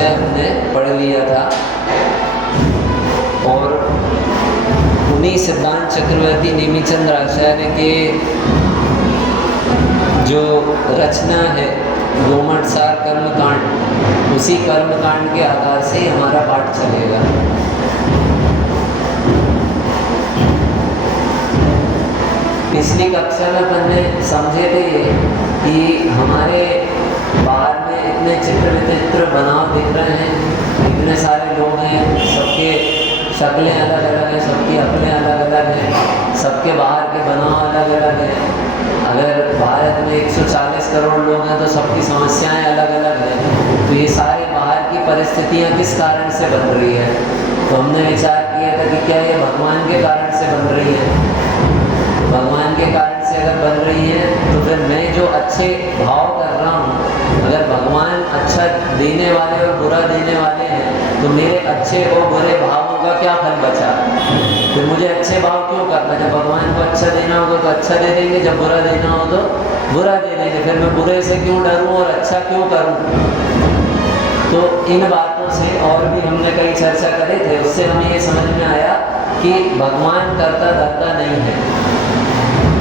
विषय हमने पढ़ लिया था और उन्हीं सिद्धांत चक्रवर्ती नेमिचंद्र आचार्य के जो रचना है गोमटसार कर्मकांड, उसी कर्मकांड के आधार से हमारा पाठ चलेगा। पिछली कक्षा में अपन ने समझे थे कि हमारे बाहर में इतने चित्र विचित्र बनाव दिख रहे हैं, इतने सारे लोग हैं, सबके शक्लें अलग अलग हैं, सबकी अक्लें अलग अलग हैं, सबके बाहर के बनाव अलग अलग हैं। अगर भारत में 140 करोड़ लोग हैं तो सबकी समस्याएं अलग अलग हैं। तो ये सारे बाहर की परिस्थितियां किस कारण से बन रही है? तो हमने विचार किया था कि क्या ये भगवान के कारण से बन रही है। भगवान के कारण से अगर बन रही है तो फिर मैं जो अच्छे भाव कर रहा हूँ, अगर भगवान अच्छा देने वाले और बुरा देने वाले हैं तो मेरे अच्छे और बुरे भावों का क्या फल बचा? फिर मुझे अच्छे भाव क्यों करना? जब भगवान को अच्छा देना होगा तो अच्छा दे देंगे, जब बुरा देना हो तो बुरा दे देंगे। फिर मैं बुरे से क्यों डरूं और अच्छा क्यों करूं? तो इन बातों से और भी हमने कई चर्चा करे थे, उससे हमें ये समझ में आया कि भगवान करता धरता नहीं है,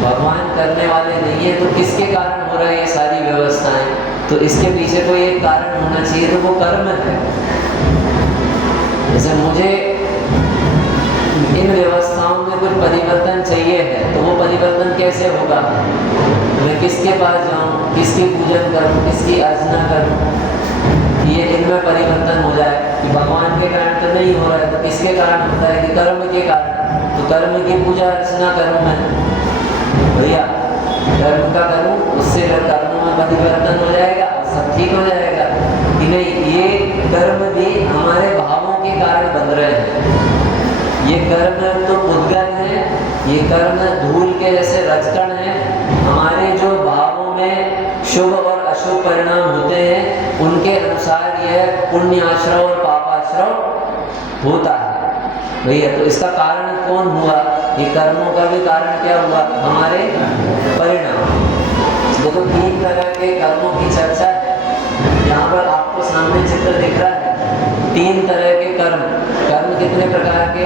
भगवान करने वाले नहीं है। तो किसके कारण हो रहा है ये सारी व्यवस्थाएं? तो इसके पीछे कोई एक कारण होना चाहिए, तो वो कर्म है। जैसे मुझे इन व्यवस्थाओं में कुछ परिवर्तन चाहिए है, तो वो परिवर्तन कैसे होगा? मैं किसके पास जाऊं, किसकी पूजन करूं, किसकी अर्चना करूं कि ये इनमें परिवर्तन हो जाए? कि भगवान के कारण तो नहीं हो रहा है, तो किसके कारण होता है? कि कर्म के कारण। तो कर्म की पूजा अर्चना करूं मैं, भैया कर्म का करूं, उससे कर्म में परिवर्तन हो जाएगा, सब ठीक हो जाएगा कि नहीं? ये कर्म भी हमारे भावों के कारण बन रहे हैं। ये कर्म तो उद्गत है, ये कर्म धूल के जैसे रजकण है। हमारे जो भावों में शुभ और अशुभ परिणाम होते हैं, उनके अनुसार यह पुण्य आश्रव और पाप आश्रव होता है भैया। तो इसका कारण कौन हुआ? ये कर्मों का भी कारण क्या हुआ? हमारे परिणाम। देखो 3 तरह के कर्मों की चर्चा है यहाँ पर, आपको सामने चित्र दिख रहा है। 3 तरह के कर्म। कर्म कितने प्रकार के?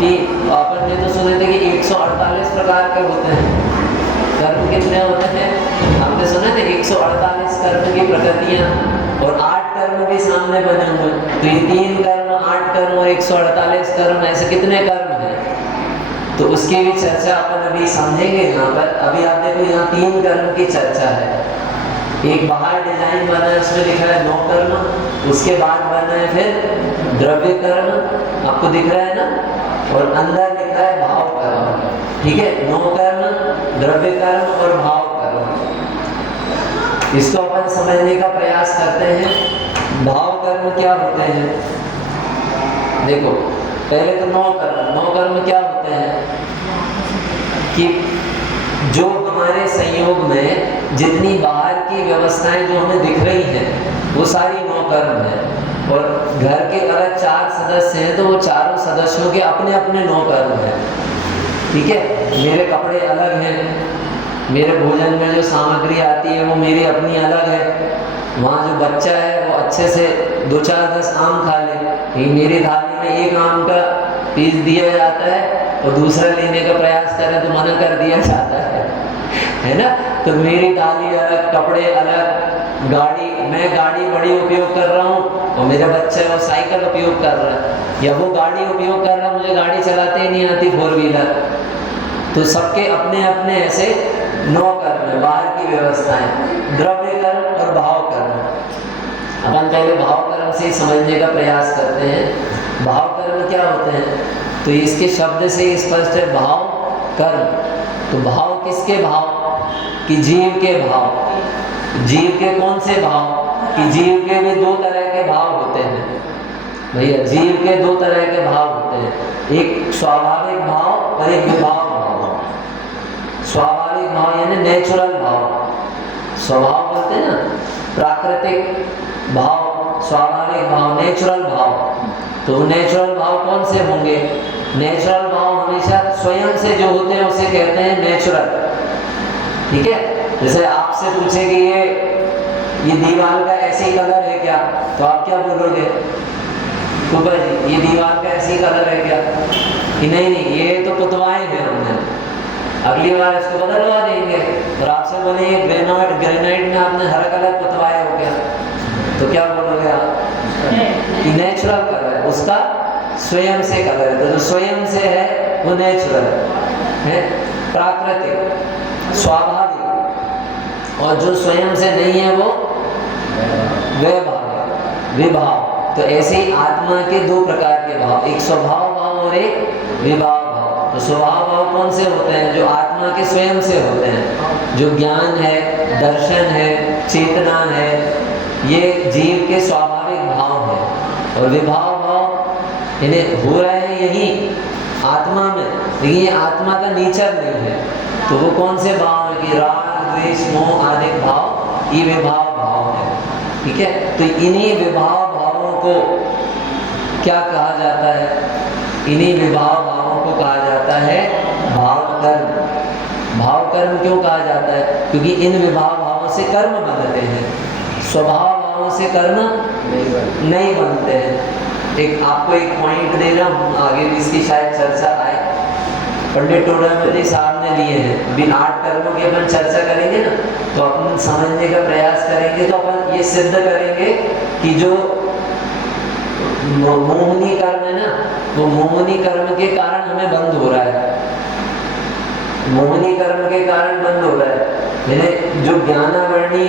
3। अपन ने तो सुने थे कि 148 प्रकार के होते हैं। कर्म कितने होते हैं? हमने सुने थे 148 कर्म की प्रकृतियां, और 8 कर्म भी सामने बने हुए। तो ये 3 कर्म, 8 कर्म और 148 कर्म, ऐसे कितने कर्म हैं? तो उसकी भी चर्चा अपन अभी समझेंगे यहाँ पर। अभी आप देखो यहाँ 3 कर्म की चर्चा है। एक बाहर डिजाइन बना है, उसमें लिखा है 9 कर्म, उसके बाद बना है फिर द्रव्य कर्म, आपको दिख रहा है ना, और अंदर लिखा है भाव कर्म। ठीक है, 9 कर्म, द्रव्य कर्म और भाव कर्म। इसको अपन समझने का प्रयास करते हैं। भाव कर्म क्या होते हैं? देखो पहले तो 9 कर्म। 9 कर्म क्या होते हैं? कि जो हमारे संयोग में जितनी बाहर की व्यवस्थाएं जो हमें दिख रही हैं, वो सारी 9 कर्म हैं। और घर के अगर 4 सदस्य हैं तो वो चारों सदस्यों के अपने अपने 9 कर्म हैं। ठीक है, मेरे कपड़े अलग हैं, मेरे भोजन में जो सामग्री आती है वो मेरी अपनी अलग है। वहाँ जो बच्चा है वो अच्छे से 2-4-10 आम खा ले, लेकिन मेरी थाली में 1 आम का पीस दिया जाता है और दूसरा लेने का प्रयास करें तो मना कर दिया जाता है ना? तो मेरी थाली अलग, कपड़े अलग, गाड़ी, मैं गाड़ी बड़ी उपयोग कर रहा हूँ और मेरा बच्चा है वो साइकिल उपयोग कर रहा है, या वो गाड़ी उपयोग कर रहा है, मुझे गाड़ी चलाते ही नहीं आती 4 व्हीलर। तो सबके अपने अपने ऐसे 9 कर्म है, बाहर की व्यवस्थाएं, द्रव्य कर्म और भाव कर्म। अपन पहले भाव कर्म से समझने का प्रयास करते हैं। भाव कर्म क्या होते हैं? तो इसके शब्द से स्पष्ट है, भाव कर्म। तो भाव किसके भाव? कि जीव के भाव। जीव के कौन से भाव? कि जीव के भी 2 तरह के भाव होते हैं भैया। जीव के 2 तरह के भाव होते हैं, एक स्वाभाविक भाव और एक विभाव भाव। स्वाभाविक भाव यानी नेचुरल भाव, स्वभाव बोलते हैं ना, प्राकृतिक भाव, स्वाभाविक भाव, नेचुरल भाव। तो नेचुरल भाव कौन से होंगे? नेचुरल भाव हमेशा स्वयं से जो होते हैं उसे कहते हैं नेचुरल। ठीक है, जैसे आपसे पूछे कि ये ये दीवार का ऐसे ही कलर है क्या, तो आप क्या बोलोगे कुबा जी, ये दीवार का ऐसे ही कलर है क्या, कि नहीं नहीं ये तो पुतवाए हैं हमने, अगली बार इसको बदलवा देंगे। और आपसे बोलेंगे ग्रेनाइट में आपने हरा कलर पुतवाया हो गया, तो क्या बोलोगे आप कि नेचुरल कलर है, उसका स्वयं से कलर है। तो जो स्वयं से है वो नेचुरल है, प्राकृतिक, स्वाभाविक, और जो स्वयं से नहीं है वो वैभाव, विभाव। तो ऐसे ही आत्मा के दो प्रकार के भाव, एक स्वभाव भाव और एक विभाव भाव। तो स्वभाव भाव कौन से होते हैं, जो आत्मा के स्वयं से होते हैं, जो ज्ञान है, दर्शन है, चेतना है, ये जीव के स्वाभाविक भाव है। और विभाव भाव इन्हें हो रहे हैं यही आत्मा में, लेकिन ये आत्मा का नेचर नहीं है। तो वो कौन से भाव है कि राग द्वेष मोह आदि भाव, ये विभाव भाव है। ठीक है, तो इन्हीं विभाव भावों को क्या कहा जाता है, इन्हीं विभाव भावों को कहा जाता है भाव कर्म। भाव कर्म क्यों कहा जाता है, क्योंकि इन विभाव भावों से कर्म बनते हैं, स्वभाव भावों से कर्म नहीं बनते हैं। एक आपको एक पॉइंट दे रहा हूँ, आगे भी इसकी शायद चर्चा आए। पंडित टोडामल साहब ने लिए हैं, बिन 8 कर्मों की अपन चर्चा करेंगे ना, तो अपन समझने का प्रयास करेंगे, तो अपन ये सिद्ध करेंगे कि जो मोहनी कर्म है ना, वो मोहनी कर्म के कारण हमें बंद हो रहा है, मोहनी कर्म के कारण बंद हो रहा है। यानी जो ज्ञानावर्णी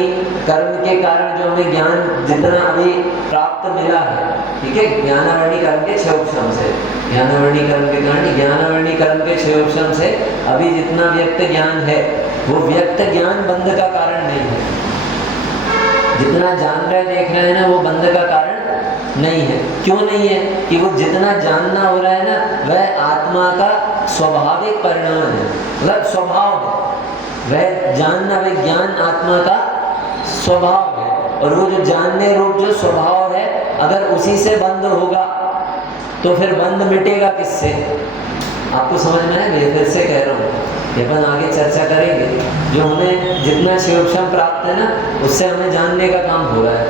कर्म के कारण जो हमें ज्ञान जितना अभी प्राप्त मिला है, ठीक है, ज्ञानावर्णी कर्म के 6 उपशम से, ज्ञानावर्णी कर्म के कारण, ज्ञानावर्णी कर्म के 6 उपशम से अभी जितना व्यक्त ज्ञान है, वो व्यक्त ज्ञान बंध का कारण नहीं है। जितना जान रहे देख रहे हैं ना, वो बंध का कारण नहीं है। क्यों नहीं है, कि वो जितना जानना हो रहा है ना, वह आत्मा का स्वाभाविक परिणाम है, मतलब स्वभाव है। वह जानना, वह ज्ञान आत्मा का स्वभाव है। और वो जो जानने रूप जो स्वभाव है, अगर उसी से बंद होगा तो फिर बंद मिटेगा किससे? आपको समझ में आएगा? फिर से कह रहा हूँ, अपन आगे चर्चा करेंगे। जो हमें जितना शिवक्षम प्राप्त है ना, उससे हमें जानने का काम हो रहा है।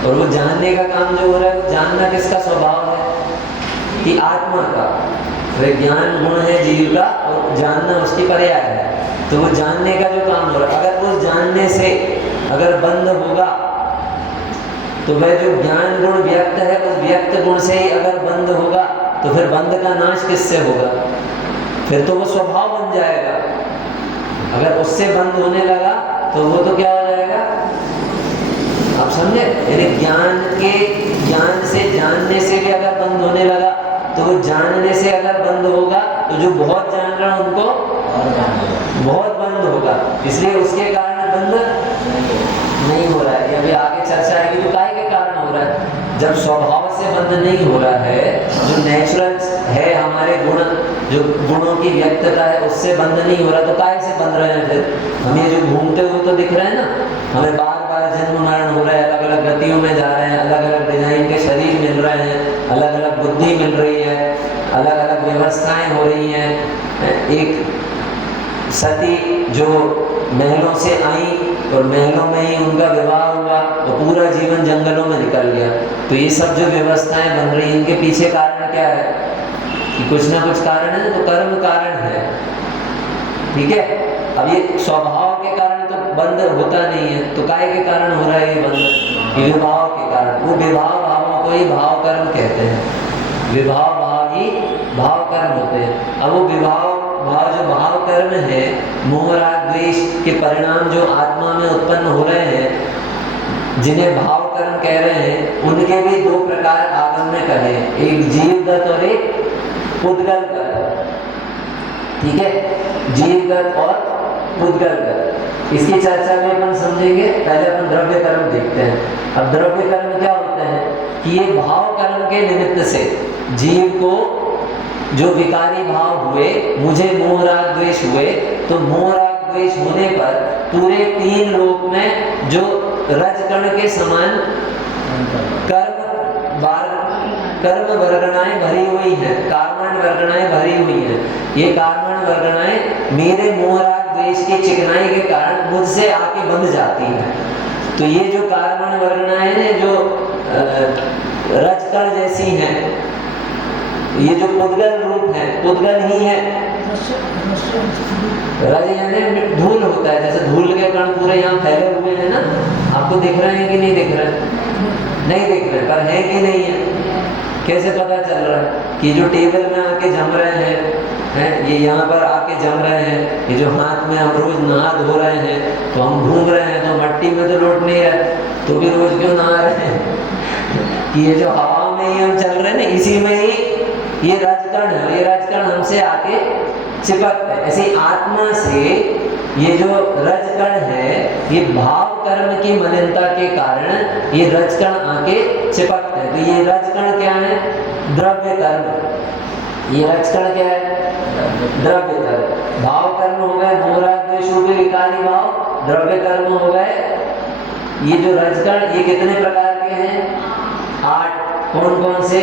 और वो जानने का काम जो हो रहा है, वो जानना किसका स्वभाव है? कि आत्मा का। वह ज्ञान गुण है जीव का, और जानना उसकी पर्याय है। तो वो जानने का जो काम हो रहा है, अगर उस जानने से अगर बंद होगा, तो वह जो ज्ञान गुण व्यक्त है, उस व्यक्त गुण से ही अगर बंद होगा, तो फिर बंद का नाश किससे होगा? फिर तो वो स्वभाव बन जाएगा। अगर उससे बंद होने लगा तो वो तो क्या हो जाएगा? आप समझे? यानी ज्ञान से जानने से भी अगर बंद होने लगा, तो वो जानने से अगर बंद होगा, तो जो बहुत जान रहा है उनको बहुत बंद होगा। इसलिए उसके कारण बंद नहीं हो रहा है। अभी आगे चर्चा आएगी, तो काहे के कारण हो रहा है? जब स्वभाव से बंद नहीं हो रहा है, जो नेचुरल है हमारे गुण, जो गुणों की व्यक्तता है, उससे बंद नहीं हो रहा, तो काहे से बंद रहे हैं? फिर हम ये जो घूमते हुए तो दिख रहे हैं ना, हमें बार बार जन्म मरण हो रहा है, अलग अलग गतियों में जा रहे हैं, अलग अलग डिजाइन के शरीर मिल रहे हैं, अलग अलग बुद्धि मिल रही है, अलग अलग व्यवस्थाएं हो रही हैं। एक सती जो महलों से आई और महलों में ही उनका विवाह हुआ, तो पूरा जीवन जंगलों में निकल गया। तो ये सब जो व्यवस्थाएं बन रही हैं, इनके पीछे कारण क्या है? कि कुछ ना कुछ कारण है, तो कर्म कारण है। ठीक है, अब ये स्वभाव के कारण तो बंद होता नहीं है, तो काहे के कारण हो रहा है ये बंद? ये विभाव के कारण। वो विभाव भावों को ही भाव कर्म कहते हैं। विभाव भाव ही भाव कर्म होते हैं। अब वो विभाव भाव जो भाव कर्म है, मोह राग द्वेष के परिणाम जो आत्मा में उत्पन्न हो रहे हैं, जिन्हें भाव कर्म कह रहे हैं, उनके भी 2 प्रकार आगम में कहे, एक जीवगत और एक पुद्गलगत। ठीक है, जीवगत और पुद्गलगत। इसकी चर्चा में अपन समझेंगे। पहले अपन द्रव्य कर्म देखते हैं। अब द्रव्य कर्म क्या होते हैं? कि ये भाव कर्म के निमित्त से जीव को जो विकारी भाव हुए, मुझे मोह राग द्वेष हुए, तो मोह राग द्वेष होने पर पूरे 3 लोक में जो रजकण के समान कर्म वर्गणाएं भरी हुई हैं, कार्मण वर्गणाएं भरी हुई हैं। ये कार्मण वर्गणाएं मेरे मोह राग द्वेष की चिकनाई के कारण मुझसे आके बंध जाती हैं। तो ये जो कार्बन वर्णाएं हैं जो रजकण जैसी हैं, ये जो पुद्गल रूप है, पुद्गल ही है। रज यानी धूल होता है, जैसे धूल के कण पूरे यहाँ फैले हुए हैं ना, आपको दिख रहे हैं कि नहीं दिख रहे? नहीं दिख रहे, पर है कि नहीं है? कैसे पता चल रहा है कि जो टेबल में आके जम रहे हैं, ये यहाँ पर आके जम रहे हैं, ये जो हाथ में हम रोज नहा धो रहे हैं, तो हम घूम रहे हैं तो मट्टी में तो लौट नहीं रहे, तो भी रोज क्यों नहा रहे हैं? कि ये जो हवा में ही हम चल रहे हैं ना, इसी में ही ये रजकण है, ये रजकण हमसे आके चिपकते हैं। ऐसे आत्मा से ये जो रजकण है, ये भाव कर्म की मलिनता के कारण ये रजकण आके चिपकते हैं। तो ये रजकण क्या है? द्रव्य कर्म। ये रजकण क्या है? द्रव्य कर्म। भाव कर्म हो गए मोह राग द्वेष रूपी विकारी भाव, द्रव्य कर्म हो गए। ये जो रजकण, ये कितने प्रकार के हैं? 8। कौन कौन से?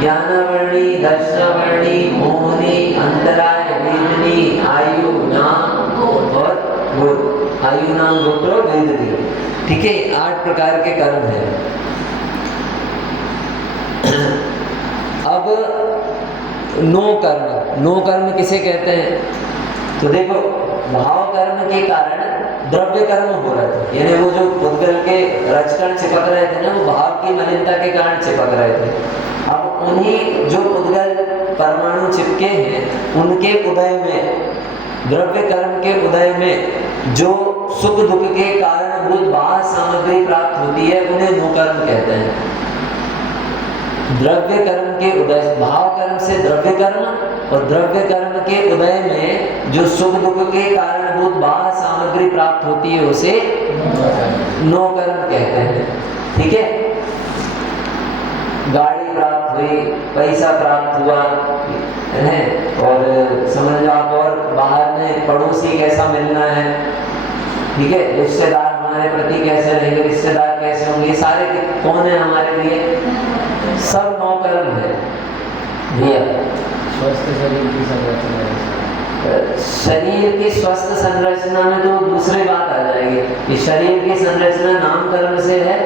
ज्ञानावर्णी, दर्शनावर्णी, मोहनी, अंतराय, वेदनी, आयु, नाम और गोत्र। आयु, नाम, गोत्र और वेदनी। ठीक है, 8 प्रकार के कर्म हैं। अब नो कर्म, नो कर्म किसे कहते हैं? तो देखो, भाव कर्म के कारण द्रव्य कर्म हो रहे थे, यानी वो जो पुद्गल के रजकण चिपक रहे थे ना, वो भाव की मलिनता के कारण चिपक रहे थे। अब उन्हीं जो पुद्गल परमाणु चिपके हैं, उनके उदय में, द्रव्य कर्म के उदय में जो सुख दुख के कारणभूत बाह्य सामग्री प्राप्त होती है, उन्हें नो कर्म कहते हैं। द्रव्य कर्म के उदय, भाव कर्म से द्रव्य कर्म, और द्रव्य कर्म के उदय में जो सुख दुख के कारणभूत बाह्य सामग्री प्राप्त होती है, उसे नो कर्म कहते हैं। ठीक है, गाड़ी प्राप्त हुई, पैसा प्राप्त हुआ है, और समझ लो आप, और बाहर में पड़ोसी कैसा मिलना है, ठीक है, रिश्तेदार हमारे प्रति कैसे रहेंगे, रिश्तेदार कैसे होंगे, सारे कौन है हमारे लिए? सब नौ कर्म है भैया। स्वस्थ शरीर की संरचना, शरीर की स्वस्थ संरचना में तो दूसरी बात आ जाएगी कि शरीर की संरचना नाम कर्म से है,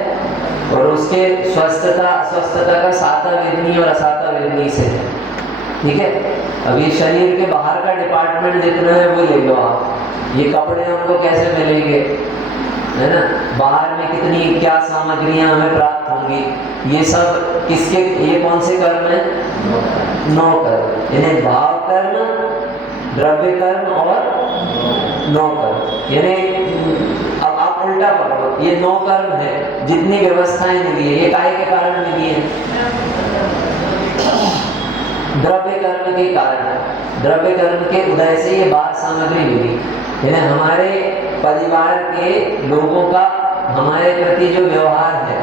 और उसके स्वस्थता अस्वस्थता का साता वेदनी और असाता वेदनी से है। ठीक है, अब ये शरीर के बाहर का डिपार्टमेंट जितना है वो ले लो आप। ये कपड़े हमको कैसे मिलेंगे, है ना, बाहर में कितनी क्या सामग्रियां हमें प्राप्त होंगी, ये सब किसके, ये कौन से कर्म है? नौ कर्म, यानी भाव कर्म, द्रव्य कर्म और नौ कर्म। यानी अब आप उल्टा पकड़ो, ये नौ कर्म है, जितनी व्यवस्थाएं मिली है, ये काहे के कारण मिली है? द्रव्य कर्म के कारण, द्रव्य कर्म के उदय से ये बाह्य सामग्री मिली। यानी हमारे परिवार के लोगों का हमारे प्रति जो व्यवहार है,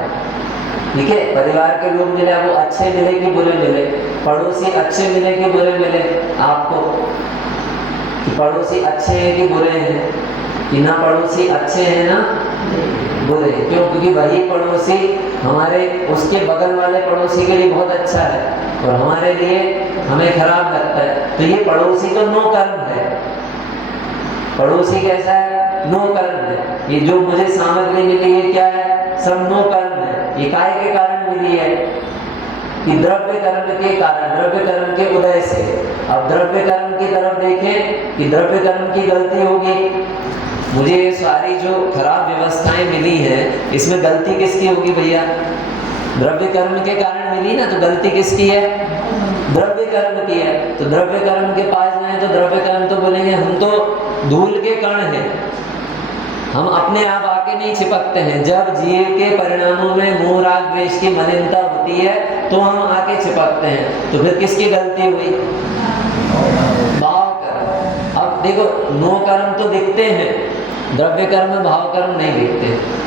ठीक है, परिवार के लोग मिले, वो अच्छे मिले कि बुरे मिले, पड़ोसी अच्छे मिले कि बुरे मिले आपको, कि पड़ोसी अच्छे हैं कि बुरे हैं, कि ना पड़ोसी अच्छे हैं ना बुरे। क्यों? क्योंकि वही पड़ोसी हमारे, उसके बगल वाले पड़ोसी के लिए बहुत अच्छा है, और हमारे लिए हमें खराब लगता है। तो ये पड़ोसी तो नो कर्म है। पड़ोसी कैसा है? नो कर्म है। ये जो मुझे सामग्री मिली है क्या है? सब नो कर्म है। ये काय के कारण मिली है? कि द्रव्य कर्म के कारण, द्रव्य कर्म के उदय से। अब द्रव्य कर्म की तरफ देखें कि द्रव्य कर्म की गलती होगी, मुझे ये सारी जो खराब व्यवस्थाएं मिली हैं, इसमें गलती किसकी होगी भैया? द्रव्य कर्म के कारण मिली ना, तो गलती किसकी है? द्रव्य कर्म की है। तो द्रव्य कर्म के पास जाए तो द्रव्य कर्म तो बोलेंगे हम तो धूल के कण हैं, हम अपने आप आके नहीं चिपकते हैं। जब जीव के परिणामों में मोह राग द्वेष की मलिनता होती है तो हम आके चिपकते हैं। तो फिर किसकी गलती हुई? भाव कर्म। अब देखो, नो कर्म तो दिखते हैं, द्रव्य कर्म भाव कर्म नहीं दिखते।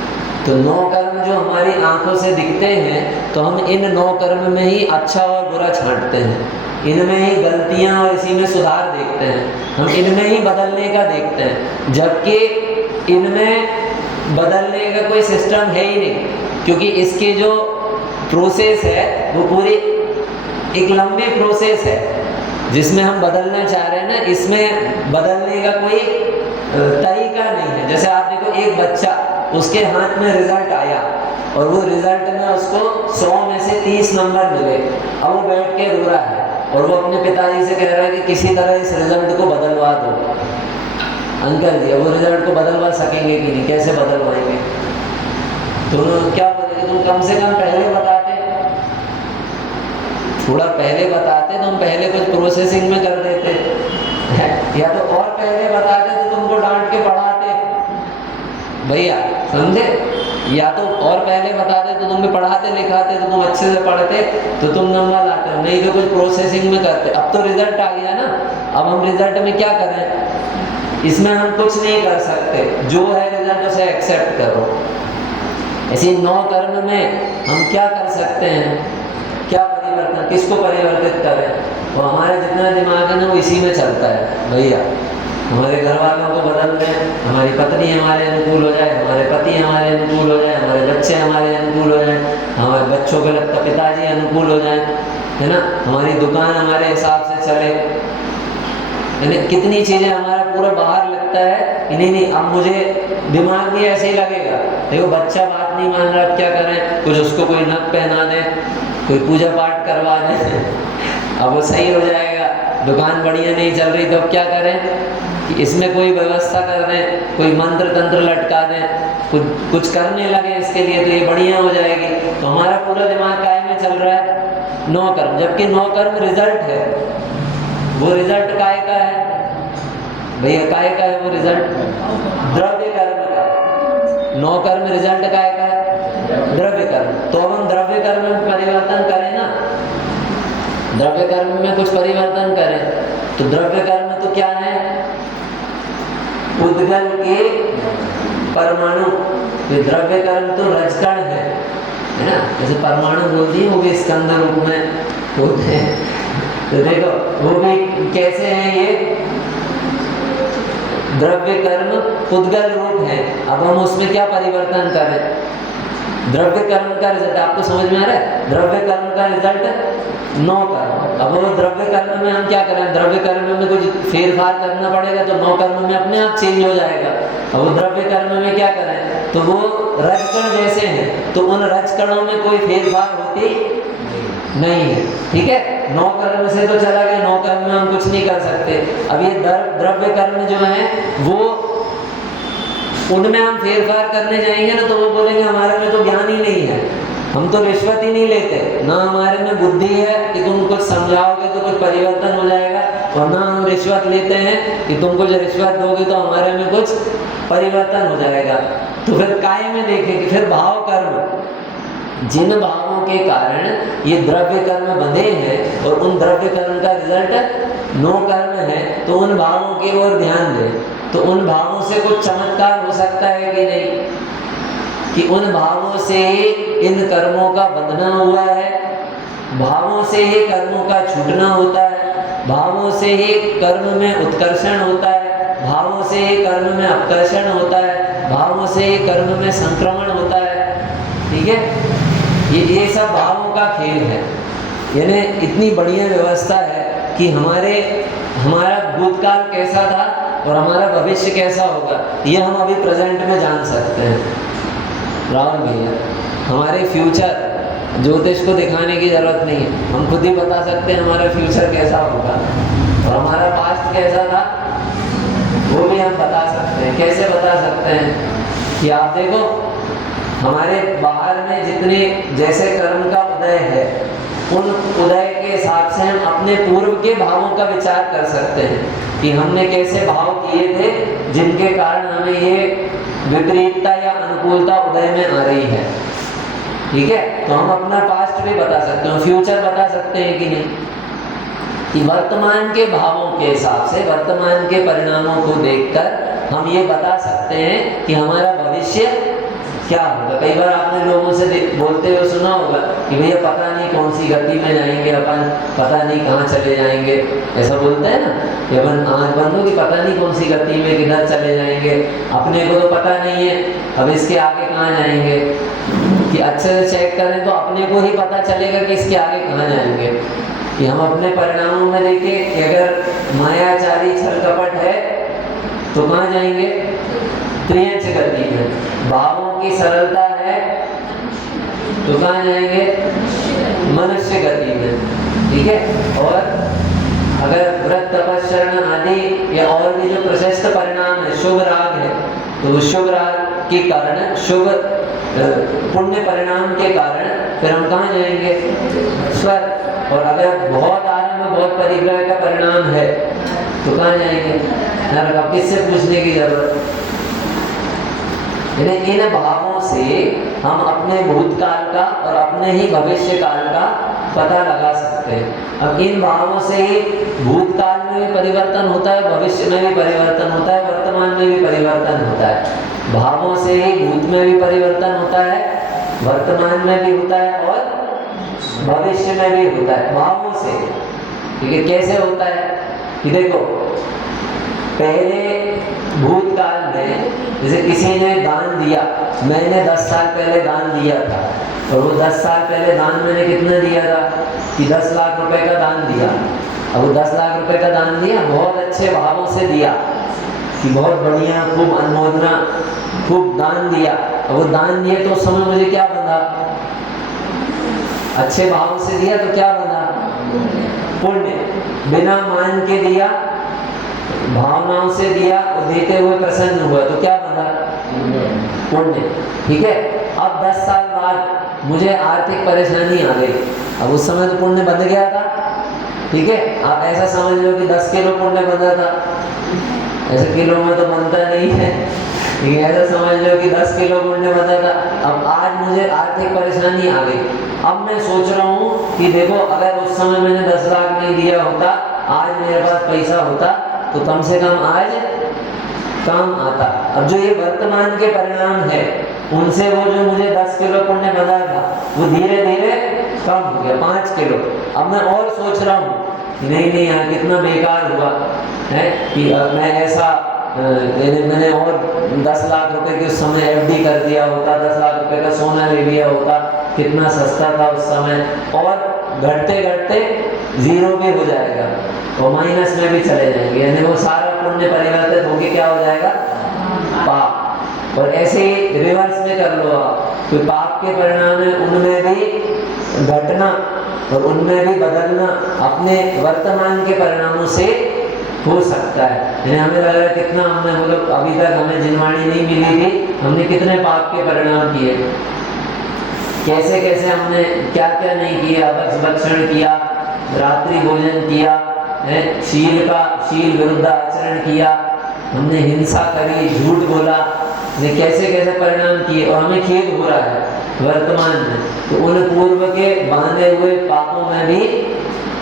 तो नौ कर्म जो हमारी आंखों से दिखते हैं, तो हम इन नौ कर्म में ही अच्छा और बुरा छांटते हैं, इनमें ही गलतियां और इसी में सुधार देखते हैं, हम इनमें ही बदलने का देखते हैं। जबकि इनमें बदलने का कोई सिस्टम है ही नहीं, क्योंकि इसकी जो प्रोसेस है वो पूरी एक लंबी प्रोसेस है जिसमें हम बदलना चाह रहे हैं ना, इसमें बदलने का कोई तरीका नहीं है। जैसे आप देखो, एक बच्चा उसके हाथ में रिजल्ट आया और वो रिजल्ट में उसको 100 में से 30 नंबर मिले। अब वो बैठ के रो रहा है और वो अपने पिताजी से कह रहा है कि किसी तरह इस रिजल्ट को बदलवा दो। अंकल जी, वो रिजल्ट को बदलवा सकेंगे कि नहीं, कैसे बदलवाएंगे? तो उन्होंने क्या बोले, तुम कम से कम पहले बताते, थोड़ा पहले बताते तो हम पहले कुछ प्रोसेसिंग में कर देते, या तो और पहले बताते तो तुमको डांट के पढ़ाते। भैया समझे? या तो और पहले बताते तो तुम्हें पढ़ाते लिखाते तो तुम अच्छे से पढ़ते तो तुम नंबर लाते, नहीं तो कुछ प्रोसेसिंग में करते। अब तो रिजल्ट आ गया ना, अब हम रिजल्ट में क्या करें? इसमें हम कुछ नहीं कर सकते, जो है रिजल्ट उसे एक्सेप्ट करो। ऐसे 9 कर्म में हम क्या कर सकते हैं, क्या परिवर्तन, किसको परिवर्तित करें? वो हमारा जितना दिमाग है ना वो इसी में चलता है। भैया हमारे घर वालों को बदल दें, हमारी पत्नी हमारे अनुकूल हो जाए, हमारे पति हमारे अनुकूल हो जाए, हमारे बच्चे हमारे अनुकूल हो जाए, हमारे बच्चों के लगता पिताजी अनुकूल हो जाए, है ना, हमारी दुकान हमारे हिसाब से चले, यानी कितनी चीज़ें हमारा पूरा बाहर लगता है कि नहीं अब मुझे दिमाग भी ऐसे ही लगेगा। देखो बच्चा बात नहीं मान रहा, अब क्या करें? कुछ उसको कोई नक पहना दे, कोई पूजा पाठ करवा दे, अब वो सही हो जाएगा। दुकान बढ़िया नहीं चल रही तो अब क्या करें कि इसमें कोई व्यवस्था कर दें, कोई मंत्र तंत्र लटका दें, कुछ करने लगे इसके लिए तो ये बढ़िया हो जाएगी। तो हमारा पूरा दिमाग काय में चल रहा है? 9 कर्म, जबकि 9 कर्म रिजल्ट है। वो रिजल्ट काय का है भैया? काय का है वो रिजल्ट? द्रव्य कर्म का। 9 कर्म रिजल्ट काय का है? द्रव्य कर्म। तो अब हम द्रव्य कर्म में परिवर्तन करें ना, द्रव्य कर्म में कुछ परिवर्तन करें तो द्रव्य कर्म तो क्या है? उद्गल के परमाणु। ये द्रव्य कर्म तो रजकण है ना, जैसे परमाणु बोल दिए वो भी स्कंद रूप में होते हैं। तो देखो वो भी कैसे हैं, ये द्रव्य कर्म उद्गल रूप है। अब हम उसमें क्या परिवर्तन करें? द्रव्य कर्म का रिजल्ट आपको समझ में आ रहा है? द्रव्य कर्म का रिजल्ट 9 कर्म। अब वो द्रव्य कर्म में हम क्या करें? द्रव्य कर्म में कुछ फेरफार करना पड़ेगा तो 9 कर्म में अपने आप चेंज हो जाएगा। अब वो द्रव्य कर्म में क्या करें? तो वो रजकण जैसे हैं तो उन रजकणों में कोई फेरफार होती नहीं है। ठीक है, 9 कर्म से तो चला गया, 9 कर्म में हम कुछ नहीं कर सकते। अब ये द्रव्य कर्म जो है वो उनमें हम फेरफार करने जाएंगे ना तो वो बोलेंगे हमारे में तो ज्ञान ही नहीं है, हम तो रिश्वत ही नहीं लेते, ना हमारे में बुद्धि है कि तुम कुछ समझाओगे तो कुछ परिवर्तन हो जाएगा, और ना हम रिश्वत लेते हैं कि तुम कुछ रिश्वत दोगे तो हमारे में कुछ परिवर्तन हो जाएगा। तो फिर काय में देखेंगे, फिर भाव कर्म, जिन भावों के कारण ये द्रव्य कर्म बंधे हैं और उन द्रव्य कर्म का रिजल्ट 9 कर्म है, तो उन भावों की ओर ध्यान दें। तो उन भावों से कुछ चमत्कार हो सकता है कि नहीं, कि उन भावों से इन कर्मों का बंधना हुआ है, भावों से ही कर्मों का छूटना होता है, भावों से ही कर्म में उत्कर्षण होता है, भावों से ही कर्म में अपकर्षण होता है, भावों से ही कर्म में संक्रमण होता है। ठीक है, ये सब भावों का खेल है। यानी इतनी बढ़िया व्यवस्था है कि हमारा भूतकाल कैसा था और हमारा भविष्य कैसा होगा ये हम अभी प्रेजेंट में जान सकते हैं। राहुल भैया, हमारे फ्यूचर ज्योतिष को दिखाने की जरूरत नहीं है, हम खुद ही बता सकते हैं हमारा फ्यूचर कैसा होगा, और हमारा पास्ट कैसा था वो भी हम बता सकते हैं। कैसे बता सकते हैं कि आप देखो हमारे बाहर में जितने जैसे कर्म का उदय है, उन उदय के हिसाब से हम अपने पूर्व के भावों का विचार कर सकते हैं कि हमने कैसे भाव किए थे जिनके कारण हमें ये विपरीतता या अनुकूलता उदय में आ रही है। ठीक है, तो हम अपना पास्ट भी बता सकते हैं, फ्यूचर बता सकते हैं कि नहीं, कि वर्तमान के भावों के हिसाब से, वर्तमान के परिणामों को देखकर हम ये बता सकते हैं कि हमारा भविष्य क्या होगा। कई बार आपने लोगों से बोलते हुए सुना होगा कि भैया पता नहीं कौन सी गति में जाएंगे अपन, पता नहीं कहाँ चले जाएंगे, ऐसा बोलते हैं ना कि अपन आँख बंद होगी पता नहीं कौन सी गति में किधर चले जाएंगे, अपने को तो पता नहीं है अब इसके आगे कहाँ जाएंगे। कि अच्छे से चेक करें तो अपने को ही पता चलेगा कि इसके आगे कहाँ जाएंगे। कि हम अपने परिणामों में देखें कि अगर मायाचारी छल कपट है तो कहाँ जाएंगे? त्रियंच गति में। भावों की सरलता है तो कहाँ जाएंगे? मनुष्य गति में, ठीक है। और अगर व्रत तपस्या आदि या और भी जो प्रशस्त परिणाम है, शुभ राग है, तो शुभ राग के कारण, शुभ पुण्य परिणाम के कारण फिर हम कहाँ जाएंगे? स्वर्ग। और अगर बहुत आरंभ, बहुत परिग्रह का परिणाम है तो कहाँ जाएंगे? नरक। अब किससे पूछने की जरूरत? इन भावों से हम अपने भूतकाल का और अपने ही भविष्य काल का पता लगा सकते हैं। अब इन भावों से ही भूतकाल में भी परिवर्तन होता है, भविष्य में भी परिवर्तन होता है, वर्तमान में भी परिवर्तन होता है। भावों से ही भूत में भी परिवर्तन होता है, वर्तमान में भी होता है और भविष्य में भी होता है, भावों से। ठीक है, कैसे होता है कि देखो, पहले भूतकाल में जैसे किसी ने दान दिया, मैंने 10 साल पहले दान दिया था, और वो 10 साल पहले दान मैंने कितना दिया था कि 10 लाख रुपए का दान दिया। अब वो 10 लाख रुपए का दान दिया, बहुत अच्छे भावों से दिया कि बहुत बढ़िया, खूब अनुमोदना, खूब दान दिया। अब वो दान दिए तो उस समय मुझे क्या बंधा? अच्छे भाव से दिया तो क्या बंधा? पुण्य। बिना मान के दिया, भावनाओं से दिया और देते हुए प्रसन्न हुआ तो क्या बंधा? पुण्य। ठीक है। अब 10 साल बाद मुझे आर्थिक परेशानी आ गई, अब उस समय तो पुण्य बंध गया था। ठीक है, आप ऐसा समझ लो कि 10 किलो पुण्य बंधा था, ऐसे किलो में तो बनता नहीं है, ऐसा समझ लो कि 10 किलो पुण्य बंधा था। अब आज मुझे आर्थिक परेशानी आ गई, अब मैं सोच रहा हूँ कि देखो, अगर उस समय मैंने 10 लाख नहीं दिया होता, आज मेरे पास पैसा होता तो कम से कम आज काम आता। अब जो ये वर्तमान के परिणाम है, उनसे वो जो मुझे 10 किलो पुण्य बना था, वो धीरे धीरे कम हो गया 5 किलो। अब मैं और सोच रहा हूँ कि नहीं यार, कितना बेकार हुआ है कि मैं ऐसा मैंने और 10 लाख रुपए के उस समय एफडी कर दिया होता, 10 लाख रुपए का सोना ले लिया होता, कितना सस्ता था उस समय। और घटते घटते जीरो भी हो जाएगा और माइनस में भी चले जाएंगे, यानी वो सारा पुण्य परिवर्तित होके क्या हो जाएगा? पाप। और ऐसे ही रिवर्स में कर लो आप, तो पाप के परिणाम है उनमें भी घटना और उनमें भी बदलना अपने वर्तमान के परिणामों से हो सकता है। यानी हमें लग रहा है कितना हमने, मतलब अभी तक हमें जिनवाणी नहीं मिली थी, हमने कितने पाप के परिणाम किए, कैसे कैसे हमने क्या क्या नहीं किया, भक्षण किया, रात्रि भोजन किया, शील विरुद्ध आचरण किया, हमने हिंसा करी, झूठ बोला, ये कैसे कैसे परिणाम किए, और हमें खेद हो रहा है वर्तमान में। तो उन पूर्व के बांधे हुए पापों में भी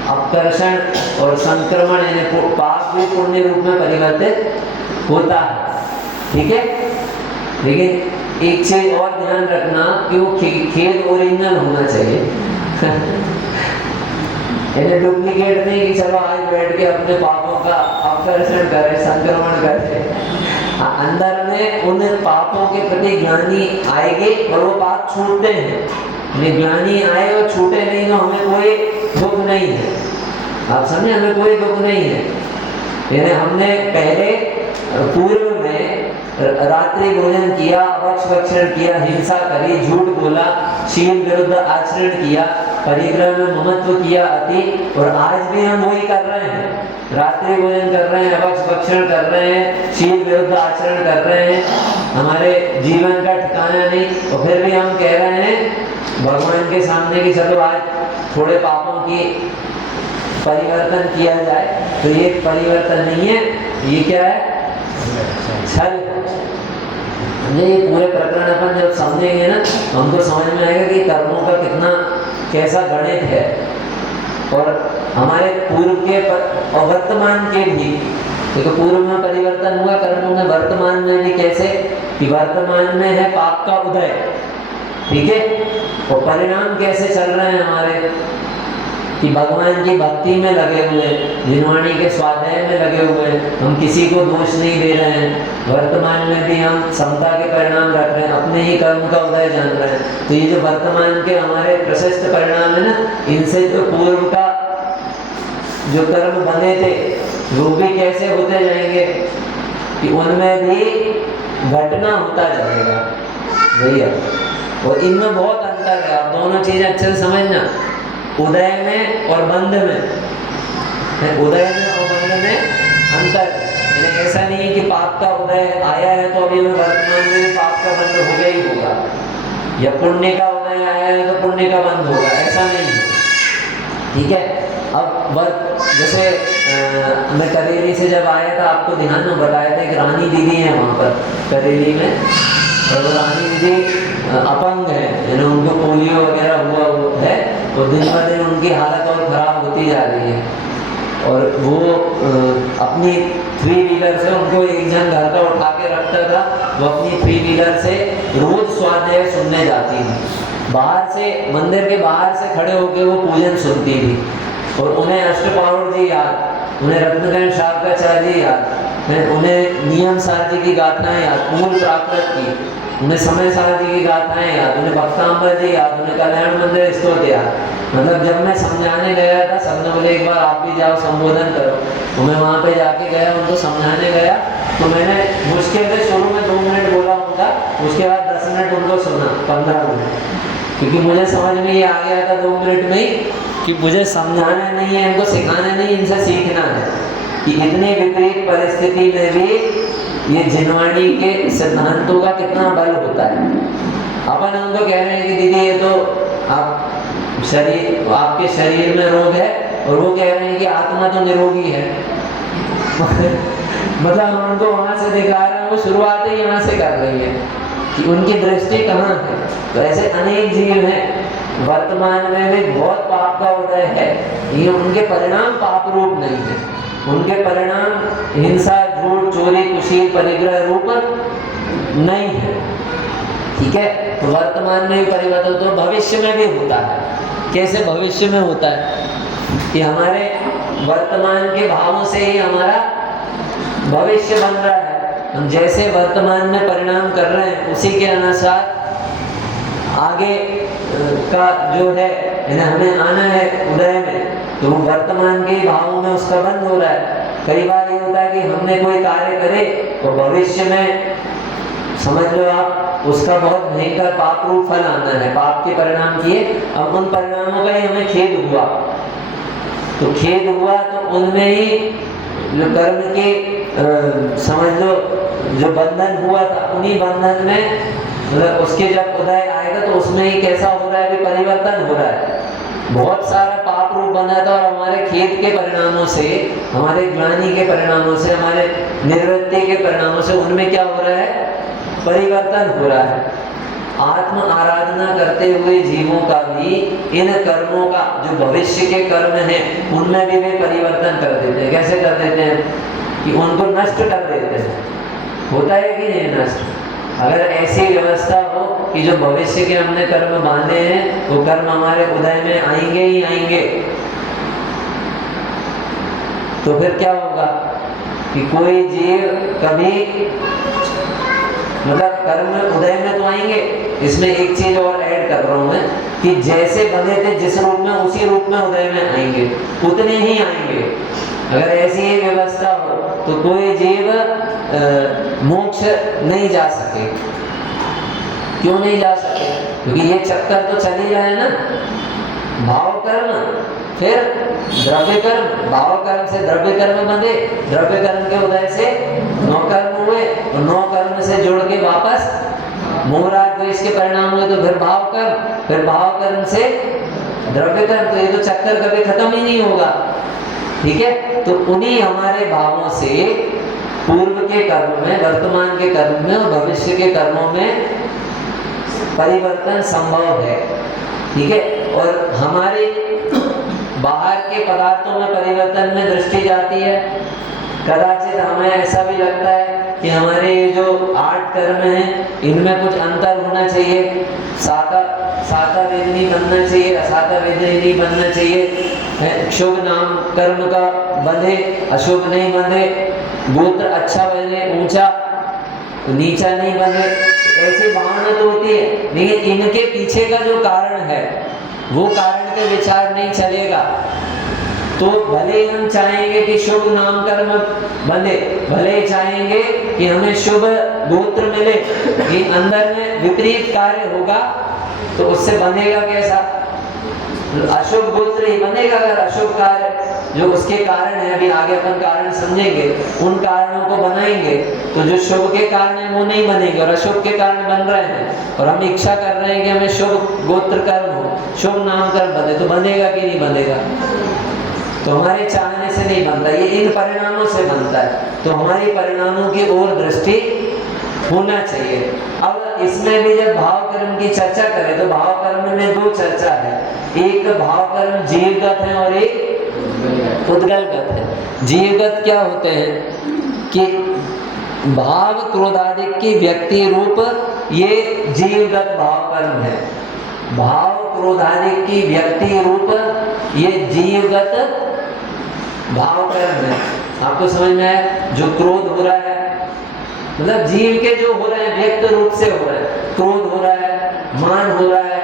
अपकर्षण और संक्रमण, यानी पाप भी पुण्य रूप में परिवर्तित होता है। ठीक है, लेकिन एक चीज और ध्यान रखना कि वो खेद ओरिजिनल होना चाहिए यानी डुप्लीकेट नहीं कि चलो आज बैठ के अपने पापों का अपकर्षण करे, संक्रमण करे। अंदर में उन पापों के प्रति ज्ञानी आएंगे और वो पाप छूटते हैं। ज्ञानी आए और छूटे नहीं तो हमें कोई दुख नहीं है, आप समझे, हमें कोई दुख नहीं है। यानी हमने पहले पूर्व में रात्रि भोजन किया, भक्षण किया, हिंसा करी, झूठ बोला, शील विरुद्ध आचरण किया, परिग्रह में ममत्व किया अति, और आज भी हम वही कर रहे हैं, रात्रि भोजन कर रहे हैं, भक्षण कर रहे हैं, शील विरुद्ध आचरण कर रहे हैं, हमारे जीवन का ठिकाना नहीं, और फिर भी हम कह रहे हैं भगवान के सामने कि चलो आज थोड़े पापों की परिवर्तन किया जाए। तो ये परिवर्तन नहीं है, ये क्या है? छल। ये पूरे प्रकरण अपन जब समझेंगे ना, हमको समझ में आएगा कि कर्मों का कितना कैसा गणित है, और हमारे पूर्व के और वर्तमान के भी। देखो, पूर्व में परिवर्तन हुआ कर्मों में, वर्तमान में भी कैसे कि वर्तमान में है पाप का उदय। ठीक है, और परिणाम कैसे चल रहे हैं हमारे कि भगवान की भक्ति में लगे हुए, जिनवाणी के स्वाध्याय में लगे हुए, हम किसी को दोष नहीं दे रहे हैं, वर्तमान में भी हम समता के परिणाम रख रहे हैं, अपने ही कर्म का उदय जान रहे हैं। तो ये जो वर्तमान के हमारे प्रशस्त परिणाम है ना, इनसे जो पूर्व का जो कर्म बने थे वो भी कैसे होते जाएंगे कि उनमें भी घटना होता जाएगा, भैया। और इनमें बहुत अंतर है, आप दोनों चीजें अच्छे से समझना। उदय में और बंध में, उदय में और बंध में अंतर है। ऐसा नहीं है कि पाप का उदय आया है तो अभी वर्तमान में पाप का बंध होगा ही होगा, या पुण्य का उदय आया है तो पुण्य का बंध होगा, ऐसा नहीं है। ठीक है। अब जैसे मैं करेली से जब आया था, आपको ध्यान में बताया था कि रानी दीदी है वहाँ पर करेली में, और वो रानी दीदी अपंग है, यानी उनको पोलियो वगैरह हुआ है, तो दिन ब दिन उनकी हालत और ख़राब होती जा रही है। और वो अपनी 3 व्हीलर से, उनको एक जन घर का उठा के रखता था, वो अपनी 3 व्हीलर से रोज स्वाध्याय सुनने जाती थी। बाहर से, मंदिर के बाहर से खड़े होकर वो पूजन सुनती थी, और उन्हें अष्टपावड़ जी याद, उन्हें रत्नगंज शावकाचार्य जी याद, उन्हें नियम सार जी की गाथाएं याद, मूल प्राकृत की, उन्हें समय सार जी की गाथाएं याद, उन्हें भक्तांबर जी याद, उन्हें कल्याण मंदिर स्तोत्र याद। मतलब जब मैं समझाने गया था, सबने बोले एक बार आप भी जाओ संबोधन करो, तो मैं वहाँ पे जाके गया, उनको समझाने गया। तो मैंने मुश्किल से शुरू में 2 मिनट बोला उनका, उसके बाद 10 मिनट उनको सुना, 15 मिनट, क्योंकि मुझे समझ में ये आ गया था 2 मिनट में ही कि मुझे समझाना नहीं है, इनको सिखाना नहीं, इनसे सीखना है कि इतनी विपरीत परिस्थिति में भी ये जिनवाणी के सिद्धांतों का कितना बल होता है। अपन उनको कह रहे हैं कि दीदी ये तो आप शरीर, आपके शरीर में रोग है, और वो कह रहे हैं कि आत्मा तो निरोगी है। मतलब हम उनको वहाँ से दिखा रहे हैं, वो शुरुआत ही यहाँ से कर रही है कि उनकी दृष्टि कहाँ है। तो ऐसे अनेक जीव हैं, वर्तमान में भी बहुत पाप का उदय है, ये उनके परिणाम पाप रूप नहीं है, उनके परिणाम हिंसा, झूठ, चोरी, कुशील, परिग्रह रूप नहीं है। ठीक है। तो वर्तमान में भी परिवर्तन तो भविष्य में भी होता है। कैसे भविष्य में होता है कि हमारे वर्तमान के भावों से ही हमारा भविष्य बन रहा है। हम जैसे वर्तमान में परिणाम कर रहे हैं, उसी के अनुसार आगे का जो है हमें आना है उदय में, तो वर्तमान के भावों में उसका बंध हो रहा है। कई बार ये होता है कि हमने कोई कार्य करे तो भविष्य में समझ लो आप, उसका बहुत भयंकर पाप रूप फल आना है, पाप के परिणाम किए। अब उन परिणामों का ही हमें खेद हुआ, तो खेद हुआ तो उनमें ही जो कर्म के समझ लो जो बंधन हुआ था, उन्हीं बंधन में मतलब उसके जब उदय आएगा तो उसमें ही कैसा हो रहा है कि परिवर्तन हो रहा है। बहुत सारा पाप रूप बना था, और हमारे खेद के परिणामों से, हमारे ग्लानि के परिणामों से, हमारे निवृत्ति के परिणामों से उनमें क्या हो रहा है, परिवर्तन हो रहा है। आत्म आराधना करते हुए जीवों का भी इन कर्मों का जो भविष्य के कर्म हैं उनमें भी वे परिवर्तन कर देते हैं। कैसे कर देते हैं कि उनको नष्ट कर देते हैं। होता है कि नहीं नष्ट? अगर ऐसी व्यवस्था हो कि जो भविष्य के हमने कर्म बांधे हैं वो कर्म हमारे उदय में आएंगे ही आएंगे, तो फिर क्या होगा कि कोई जीव कभी मतलब कर्म उदय में तो आएंगे। इसमें एक चीज और ऐड कर रहा हूं मैं कि जैसे बने थे जिस रूप में, उसी रूप में उदय में आएंगे, उतने ही आएंगे। अगर ऐसी ही व्यवस्था हो तो कोई जीव मोक्ष नहीं जा सके। क्यों नहीं जा सके? क्योंकि ये चक्कर तो चल ही रहा है ना, भाव कर्म फिर द्रव्य कर्म, भाव कर्म से द्रव्य कर्म बंधे, द्रव्य कर्म के उदय से 9 कर्म हुए, और 9 कर्म से जुड़ के वापस मोह राग द्वेष के परिणाम हुए, तो फिर भाव कर्म, फिर भाव कर्म से द्रव्य कर्म। तो ये तो चक्कर कभी खत्म ही नहीं होगा। ठीक है। तो उन्हीं हमारे भावों से पूर्व के कर्म में, वर्तमान के कर्म में और भविष्य के कर्मों में परिवर्तन संभव है। ठीक है। और हमारे बाहर के पदार्थों में परिवर्तन में दृष्टि जाती है। कदाचित हमें ऐसा भी लगता है कि हमारे जो 8 कर्म हैं इनमें कुछ अंतर होना चाहिए, साता वेदनी बनना चाहिए, असाता वेदनी नहीं बनना चाहिए, शुभ नाम कर्म का बंधे, अशुभ नहीं बंधे, गोत्र अच्छा बने, ऊंचा नीचा नहीं बने। ऐसी भावना तो होती है, लेकिन इनके पीछे का जो कारण है वो कारण के विचार नहीं चलेगा। तो भले ही हम चाहेंगे कि शुभ नाम कर्म बने, भले ही चाहेंगे कि हमें शुभ गोत्र मिले, कि अंदर में विपरीत कार्य होगा तो उससे बनेगा कैसा? अशुभ गोत्र ही बनेगा। अगर अशुभ कार्य जो उसके कारण है, अभी आगे अपन कारण समझेंगे, उन कारणों को बनाएंगे तो जो शुभ के कारण है वो नहीं बनेंगे, और अशुभ के कारण बन रहे हैं, और हम इच्छा कर रहे हैं कि हमें शुभ गोत्र कर्म हो, शुभ नाम कर्म बने, तो बनेगा कि नहीं बनेगा? तो हमारे चाहने से नहीं बनता, ये इन परिणामों से बनता है। तो हमारी परिणामों की ओर दृष्टि होना चाहिए। अब इसमें भी जब भाव कर्म की चर्चा करें तो भाव कर्म में दो चर्चा है, एक भाव कर्म जीवगत है और एक उद्गलगत है। जीवगत क्या होते हैं कि भाव क्रोधादिक की व्यक्ति रूप, ये जीवगत भाव कर्म है। भाव क्रोधादिक की व्यक्ति रूप ये जीवगत भाव कर्म है। आपको समझ में आया? जो क्रोध हो रहा है, मतलब जीव के जो हो रहे हैं व्यक्त रूप से हो रहे हैं, क्रोध हो रहा है, मान हो रहा है,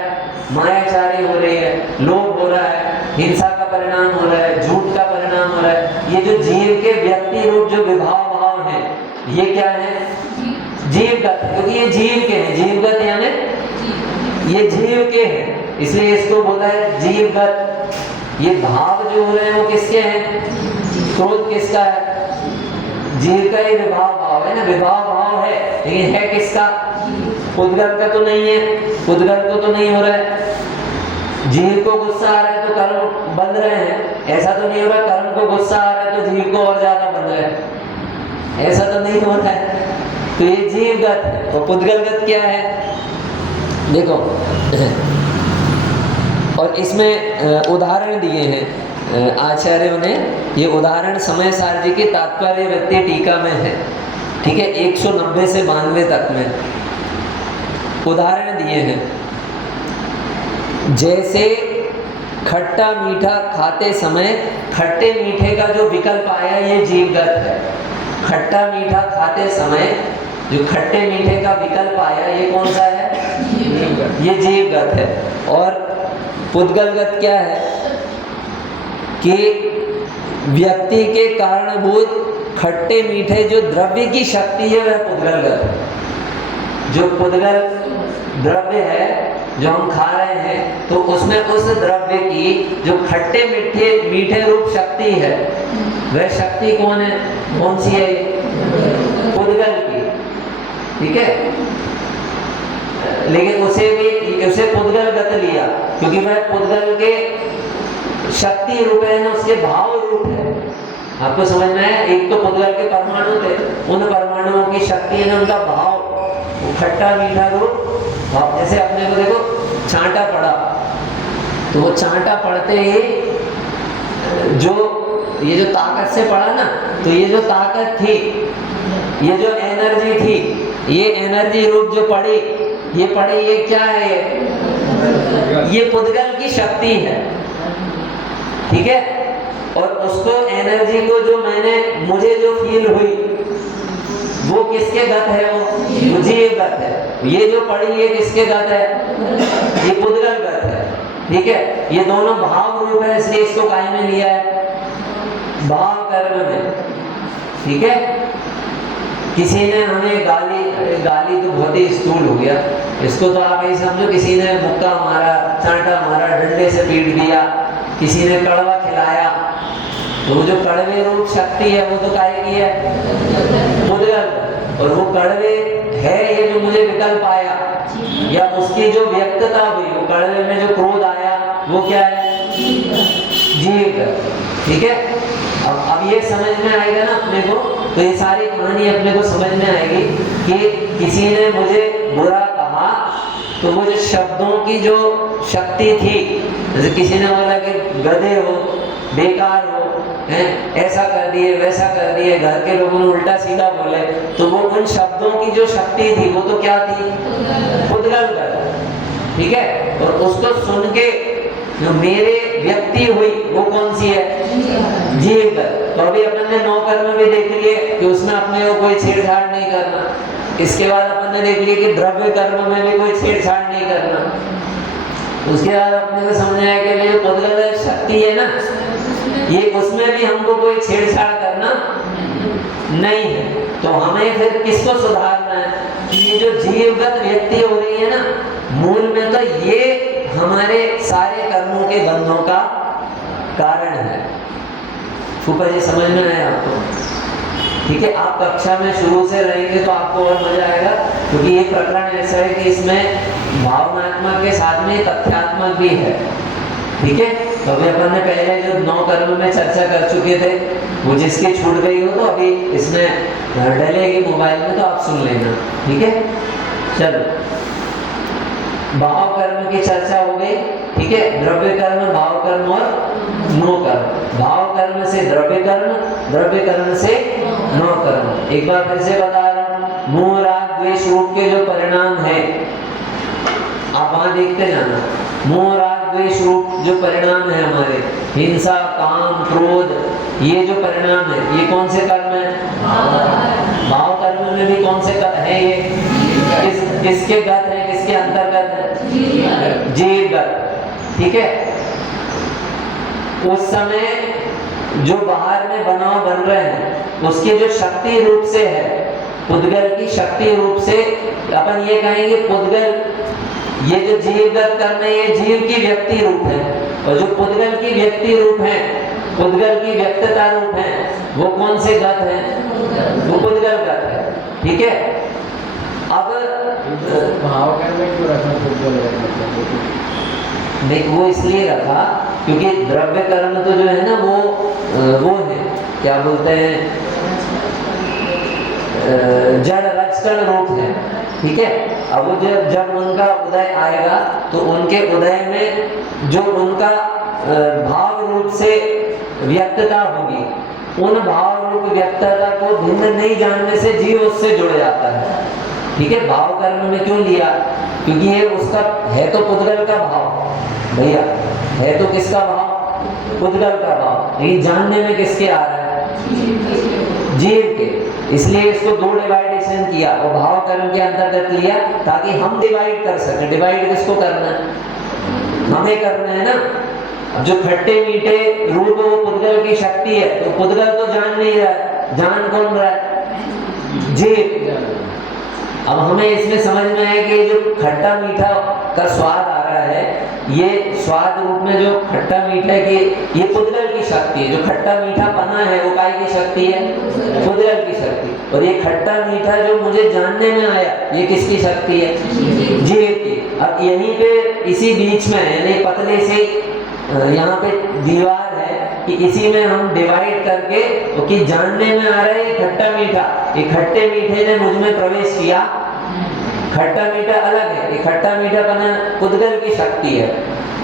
मायाचारी हो रही है, लोभ हो रहा है, हिंसा का परिणाम हो रहा है, झूठ का परिणाम हो रहा है, ये जो जीव के व्यक्ति रूप जो विभाव भाव है, ये क्या है? जीवगत है, क्योंकि ये जीव के हैं। जीवगत यानी ये जीव के हैं, इसलिए इसको बोला है जीवगत। ये भाव जो हो रहे हैं वो किसके हैं? क्रोध किसका है? जीव का ही विभाव भाव है ना, विभाव भाव है, लेकिन है किसका? उद्गल का तो नहीं है, उद्गल को तो नहीं हो रहा है। जीव को गुस्सा आ रहा है तो कर्म बन रहे हैं, ऐसा तो नहीं हो रहा कर्म को गुस्सा आ रहा है तो जीव को और ज्यादा बन रहा है, ऐसा तो नहीं हो रहा है। तो ये जीवगत है। और पुद्गलगत क्या है? देखो, और इसमें उदाहरण दिए हैं आचार्यों ने, ये उदाहरण समय सार जी की तात्पर्य व्यक्ति टीका में है, ठीक है, 190 से 92 तक में उदाहरण दिए हैं। जैसे खट्टा मीठा खाते समय खट्टे मीठे का जो विकल्प आया ये जीवगत है। खट्टा मीठा खाते समय जो खट्टे मीठे का विकल्प आया ये कौन सा है? ये जीवगत है। और पुद्गलगत क्या है कि व्यक्ति के कारणभूत खट्टे मीठे जो द्रव्य की शक्ति है वह पुद्गलगत है। जो पुद्गल द्रव्य है जो हम खा रहे हैं, तो उसमें उस द्रव्य की जो खट्टे मीठे रूप शक्ति है, वह शक्ति कौन है? कौन सी है? पुद्गल की, ठीक है। लेकिन उसे पुद्गलगत लिया क्योंकि वह पुद्गल के शक्ति रूप है ना, उसके भाव रूप है। आपको समझ में आया? एक तो पुद्गल के परमाणु थे, उन परमाणुओं की शक्ति है, उनका भाव, वो खट्टा मीठा रूप भाव। जैसे अपने को देखो छांटा पड़ा, तो वो छांटा पड़ते ही ये जो ताकत से पड़ा ना, तो ये जो ताकत थी, ये जो एनर्जी थी, ये एनर्जी रूप जो पड़ी, ये क्या है? ये पुद्गल की शक्ति है, ठीक है। और उसको एनर्जी को जो मुझे जो फील हुई वो किसके गत है? वो जीवगत है। ये जो पड़ी ये किसके गत है? ये पुद्गल गत है, ठीक है। ये दोनों भाव रूप है, इसलिए इसको काय में लिया है? भाव कर्म में, ठीक है। किसी ने हमें गाली तो बहुत ही स्थूल हो गया, इसको तो आप ये समझो किसी ने मुक्का मारा, चांटा मारा, डंडे से पीट दिया, किसी ने कड़वा खिलाया, तो वो जो कड़वे रूप शक्ति है वो तो काय की है? पुद्गल। और वो कड़वे है ये जो मुझे विकल्प आया, या उसकी जो व्यक्तता हुई, वो कड़वे में जो क्रोध आया वो क्या है? जीव, ठीक है। अब ये समझ में आएगा ना अपने को, तो ये सारी कहानी अपने को समझ में आएगी कि किसी ने मुझे बुरा कहा तो वो जो शब्दों की जो शक्ति थी, जैसे किसी ने बोला कि गधे हो, बेकार हो, हैं, ऐसा कर दिए, वैसा कर दिए, घर के लोगों ने उल्टा सीधा बोले, तो वो उन शब्दों की जो शक्ति थी वो तो क्या थी? पुद्गल कर, ठीक है। और उसको सुन के जो मेरे व्यक्ति हुई वो कौन सी है? जीव। तो अभी अपन ने 9 कर्म भी देख लिए कि उसमें अपने को कोई छेड़छाड़ नहीं करना। इसके बाद अपन ने देख लिया कि द्रव्य कर्म में भी कोई छेड़छाड़ नहीं करना। उसके बाद अपने को समझ आया कि जो पुद्गल शक्ति है ना, ये उसमें भी हमको कोई छेड़छाड़ करना नहीं है। तो हमें फिर किसको सुधारना है कि ये जो जीवगत व्यक्ति हो रही है ना, मूल में तो ये हमारे सारे कर्मों के बंधों का कारण है। फूफा जी समझ में आया आपको? ठीक है, आप कक्षा में शुरू से रहेंगे तो आपको और मजा आएगा, क्योंकि ये प्रकरण ऐसा है कि इसमें भावनात्मक के साथ में तथ्यात्मक भी है। ठीक है, तो अभी अपन ने पहले जो 9 कर्म में चर्चा कर चुके थे, वो जिसकी छूट गई हो तो अभी इसमें डलेगी मोबाइल में, तो आप सुन लेना। ठीक है, चलो भाव कर्म की चर्चा हो गई। ठीक है, द्रव्य कर्म, भाव कर्म और नो कर्म। भाव कर्म से द्रव्य कर्म, द्रव्य कर्म से नो कर्म। एक बार फिर से बता रहा हूं, मोह राग द्वेष रूप के जो परिणाम है, आप वहां देखते जाना। मोह राग द्वेष रूप जो परिणाम है हमारे, हिंसा, काम, क्रोध, ये जो परिणाम है, ये कौन से कर्म है? भाव कर्म में भी कौन से कर्म है? ये किसके गत है, किसके अंतर्गत है? जीवगत। ठीक है, उस समय जो बाहर में बनाव बन रहे हैं, उसके जो शक्ति रूप से है, पुद्गल की शक्ति रूप से अपन ये कहेंगे पुद्गल, ये जो जीवगत कर्म है, ये जीव की व्यक्ति रूप है, और जो पुद्गल की व्यक्ति रूप है, पुद्गल की व्यक्तता रूप है, वो कौन से गत है? वो पुद्गल गत है। ठीक है, अब भाव कर्म में क्यों रखा पुद्गल गत? नहीं, वो इसलिए रखा क्योंकि द्रव्य कर्म तो जो है ना वो है, क्या बोलते हैं, जड़ रजकण रूप है। ठीक है, अब वो जब उनका उदय आएगा तो उनके उदय में जो उनका भाव रूप से व्यक्तता होगी, उन भाव रूप व्यक्तता को भिन्न नहीं जानने से जीव उससे जुड़ जाता है। ठीक है, भाव कर्म में क्यों लिया? क्योंकि ये उसका है तो पुद्गल का भाव भैया, है तो किसका भाव? पुद्गल का भाव। लेकिन जानने में किसके आ रहा है? जीव के। इसलिए इसको 2 डिवाइडेशन किया और भाव कर्म के अंतर्गत लिया, ताकि हम डिवाइड कर सकें। डिवाइड किसको करना है? हमें करना है ना। अब जो खट्टे मीठे रूप वो पुद्गल की शक्ति है, तो पुद्गल तो जान नहीं रहा है, जान कौन रहा है? जीव। अब हमें इसमें समझ में आया कि जो खट्टा मीठा का स्वाद आ रहा है, ये स्वाद रूप में जो खट्टा मीठा की ये पुद्गल की शक्ति है। जो खट्टा मीठा पना है वो काय की शक्ति है? पुद्गल की शक्ति। और ये खट्टा मीठा जो मुझे जानने में आया, ये किसकी शक्ति है? जीव की। अब यहीं पे इसी बीच में यानी पतले से यहाँ पे दीवार है कि इसी में हम डिवाइड करके, कि जानने में आ रहा है खट्टा मीठा, ये खट्टे मीठे ने मुझ में प्रवेश किया। खट्टा मीठा अलग है, ये खट्टा मीठा पना पुद्गल की शक्ति है।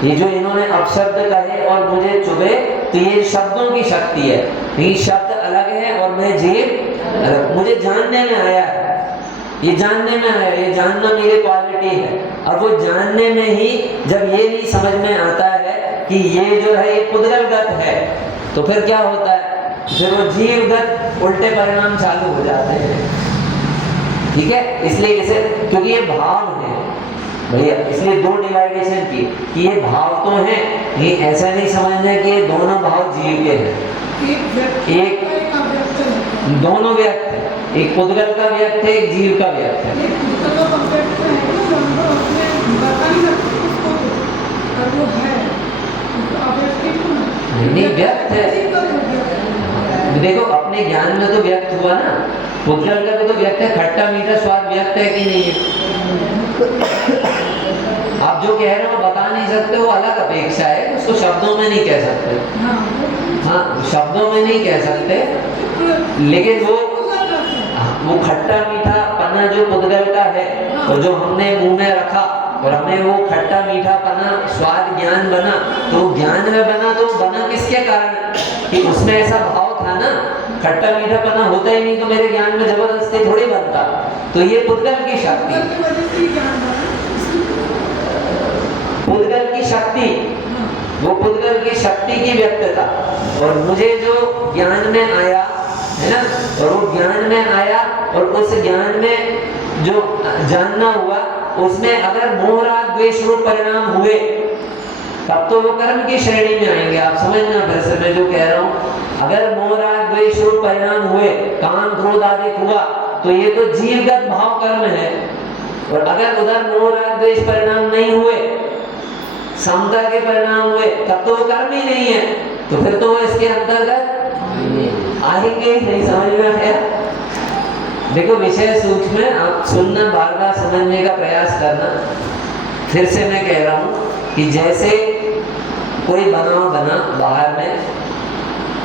ये जो इन्होंने अपशब्द कहे और मुझे चुभे, तो ये शब्दों की शक्ति है। ये शब्द अलग है और मैं जीव अलग। मुझे जानने में आया, ये जानने में आया, ये जानना मेरी क्वालिटी है। और वो जानने में ही जब ये नहीं समझ में आता है कि ये जो है ये पुद्गलगत है, तो फिर क्या होता है? फिर वो जीवगत उल्टे परिणाम चालू हो जाते हैं। ठीक है, इसलिए इसे, क्योंकि ये भाव है भैया, इसलिए 2 डिवाइडेशन की कि ये भाव तो है, ये ऐसा नहीं समझना कि ये दोनों भाव जीव के हैं। एक दोनों व्यक्त है, एक पुद्गल का व्यक्त है, एक जीव का व्यक्त है। नहीं, व्यक्त है। देखो अपने ज्ञान में तो व्यक्त हुआ ना, पुद्गल का भी तो व्यक्त है। खट्टा मीठा स्वाद व्यक्त है कि नहीं है? आप जो कह रहे हो बता नहीं सकते, वो अलग अपेक्षा है, उसको शब्दों में नहीं कह सकते। हाँ, शब्दों में नहीं कह सकते, लेकिन वो खट्टा मीठा पना जो पुद्गल का है, तो जो हमने मुंह में रखा और हमें वो खट्टा मीठा पना स्वाद ज्ञान बना, तो ज्ञान में बना, तो बना किसके कारण? कि उसमें ऐसा भाव था ना। खट्टा मीठा पना होता ही नहीं तो मेरे ज्ञान में जबरदस्ती थोड़ी बनता। तो ये पुद्गल की शक्ति, पुद्गल की शक्ति, वो पुद्गल की शक्ति की व्यक्तता। और मुझे जो ज्ञान में आया है ना, और वो ज्ञान में आया और उस ज्ञान में जो जानना हुआ, उसमें अगर मोह राग द्वेष रूप परिणाम हुए, तब तो वो कर्म की श्रेणी में आएंगे। आप समझना फिर से मैं जो कह रहा हूं, अगर मोह राग द्वेष रूप परिणाम हुए, काम क्रोध आदि हुआ, तो ये तो जीवगत भाव कर्म है। और अगर उधर मोह राग द्वेष परिणाम नहीं हुए, समता के परिणाम हुए, तब तो वो कर्म ही नहीं है, तो फिर तो वो इसके अंतर्गत आएंगे ही नहीं। समझ में आया? देखो विषय सूक्ष्म है, आप सुनना, बार बार समझने का प्रयास करना। फिर से मैं कह रहा हूं कि जैसे कोई बनाव बना बाहर में,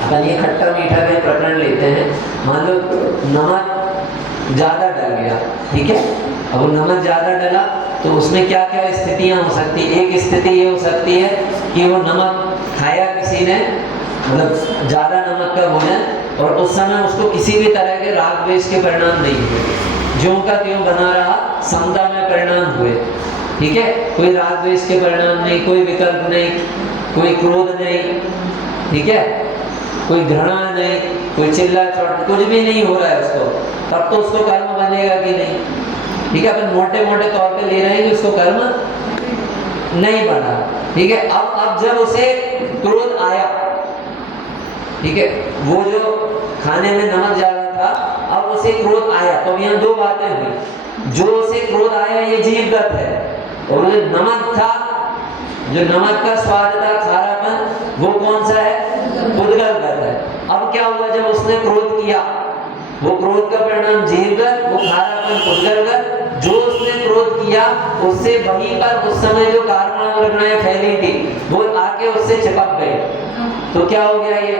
अपन ये खट्टा मीठा का प्रकरण लेते हैं, मान लो नमक ज्यादा डल गया, ठीक है। अब वो नमक ज्यादा डला तो उसमें क्या क्या स्थितियां हो सकती है। एक स्थिति ये हो सकती है कि वो नमक खाया किसी ने, मतलब ज्यादा नमक का भोजन, और उस समय उसको किसी भी तरह के राग द्वेष के परिणाम नहीं हुए, ज्यों का त्यों बना रहा, समता में परिणाम हुए, ठीक है। कोई राग द्वेष के परिणाम नहीं, कोई विकल्प नहीं, कोई क्रोध नहीं, ठीक है, कोई घृणा नहीं, कोई चिल्ला चोट, कुछ भी नहीं हो रहा है उसको, तब तो उसको कर्म बनेगा कि नहीं, ठीक है। अपन मोटे मोटे तौर पे ले रहे हैं कि उसको कर्म नहीं बना, ठीक है। अब जब उसे क्रोध आया, ठीक है, वो जो खाने में नमक ज्यादा था, अब उसे क्रोध आया, तो यहाँ दो बातें हुई। जो उसे क्रोध आया ये जीवगत है, और जो नमक था, जो नमक का स्वाद था, खारापन, वो कौन सा है? उद्गलगत है। अब क्या हुआ, जब उसने क्रोध किया, वो क्रोध का परिणाम जीवगत, वो खारापन उद्गलगत। जो उसने क्रोध किया उससे वहीं पर उस समय जो कामनाएं फैली थी वो आके उससे चिपक गई, तो क्या हो गया, ये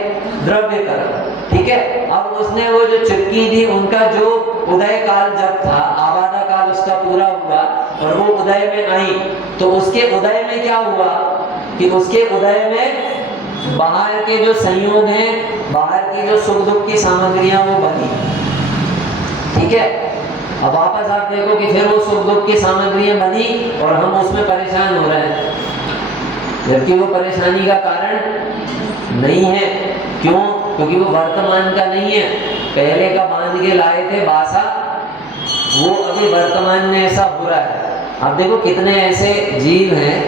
द्रव्य कर्म, ठीक है। अब उसने वो जो चिपकी थी, उनका जो उदय काल जब था, आबादा काल उसका पूरा हुआ और वो उदय में आई, तो उसके उदय में क्या हुआ कि उसके उदय में बाहर के जो संयोग हैं, बाहर की जो सुख दुख की सामग्रियां वो बनी, ठीक है। अब वापस आप देखो कि फिर वो सुख दुख की सामग्रियां बनी और हम उसमें परेशान हो रहे हैं, जबकि वो परेशानी का कारण नहीं है। क्यों? क्योंकि वो वर्तमान का नहीं है, पहले का बांध के लाए थे बासा, वो अभी वर्तमान में ऐसा हो रहा है। आप देखो कितने ऐसे जीव हैं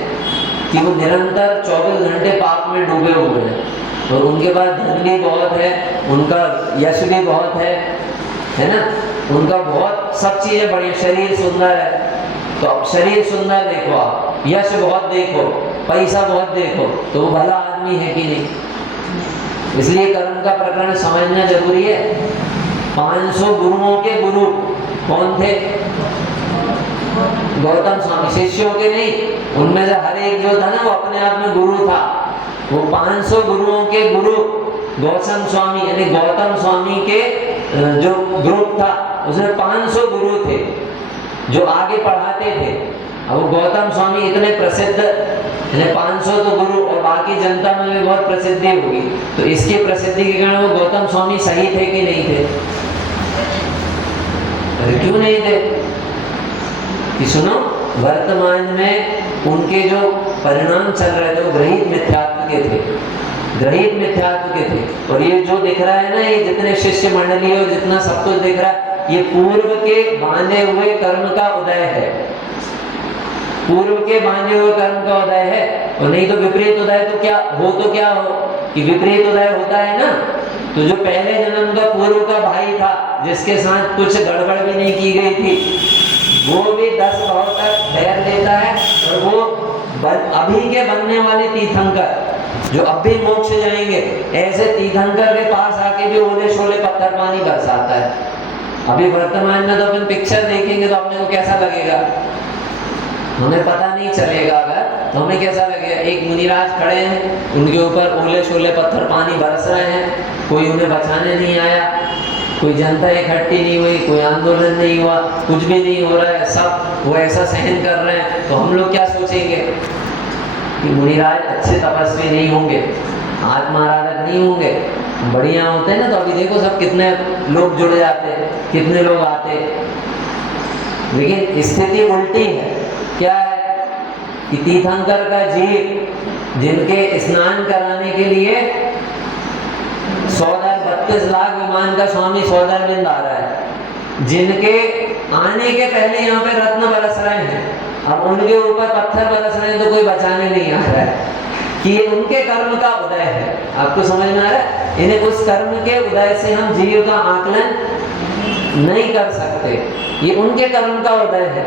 कि वो निरंतर 24 घंटे पाप में डूबे हुए हैं, और उनके पास धन भी बहुत है, उनका यश भी बहुत है ना, उनका बहुत सब चीजें बड़ी, शरीर सुंदर है, तो अब शरीर सुंदर देखो, आप यश बहुत देखो, पैसा बहुत देखो, तो वो भला आदमी है कि नहीं। इसलिए कर्म का प्रकरण समझना जरूरी है। 500 गुरुओं के गुरु कौन थे? गौतम स्वामी, शिष्यों के नहीं, उनमें से हर एक जो था ना वो अपने आप में गुरु था। वो 500 गुरुओं के गुरु गौतम स्वामी, यानी गौतम स्वामी के जो ग्रुप था उसमें 500 गुरु थे जो आगे पढ़ाते थे। अब वो गौतम स्वामी इतने प्रसिद्ध, 500 तो गुरु और बाकी जनता में भी बहुत प्रसिद्धि होगी, तो इसकी प्रसिद्धि के कारण वो गौतम स्वामी सही थे कि नहीं थे? अरे क्यों नहीं थे? कि सुनो, वर्तमान में उनके जो परिणाम चल रहे थे वो ग्रहित मिथ्यात्व के थे, ग्रहित मिथ्यात्व के थे। और ये जो दिख रहा है ना, ये जितने शिष्य मंडली और जितना सब कुछ दिख रहा है, ये पूर्व के बांधे हुए कर्म का उदय है, पूर्व के बांधे हुए कर्म का उदय है। और नहीं तो विपरीत उदय तो क्या हो कि विपरीत उदय होता है ना, तो जो पहले जन्म का पूर्व का भाई था जिसके साथ कुछ गड़बड़ भी नहीं की गई थी, वो भी 10 भाव तक धैर्य लेता है। और वो अभी के बनने वाले तीर्थंकर जो अब भी मोक्ष जाएंगे, ऐसे तीर्थंकर के पास आके भी ओले शोले पत्थर पानी बरसाता है। अभी वर्तमान में तो अपन पिक्चर देखेंगे तो अपने को कैसा लगेगा, हमें पता नहीं चलेगा। अगर तो हमें कैसा लगेगा, एक मुनिराज खड़े हैं, उनके ऊपर ओले शोले पत्थर पानी बरस रहे हैं, कोई उन्हें बचाने नहीं आया, कोई जनता इकट्ठी नहीं हुई, कोई आंदोलन नहीं हुआ, कुछ भी नहीं हो रहा है, सब वो ऐसा सहन कर रहे हैं। तो हम लोग क्या सोचेंगे कि मुनिराज अच्छे तपस्वी नहीं होंगे, आत्माराधक नहीं होंगे, बढ़िया होते हैं ना। तो अभी देखो सब कितने लोग जुड़ जाते, कितने लोग आते, लेकिन स्थिति उल्टी है। क्या है कि तीर्थंकर का जीव जिनके स्नान कराने के लिए 32 लाख विमान का स्वामी सौदारविंद आ रहा है, जिनके आने के पहले यहाँ पे रत्न बरस रहे हैं, अब उनके ऊपर पत्थर बरस रहे हैं तो कोई बचाने नहीं आ रहा है। कि ये उनके कर्म का उदय है। आपको समझ में आ रहा है? इन्हें उस कर्म के उदय से हम जीव का आकलन नहीं कर सकते, ये उनके कर्म का उदय है।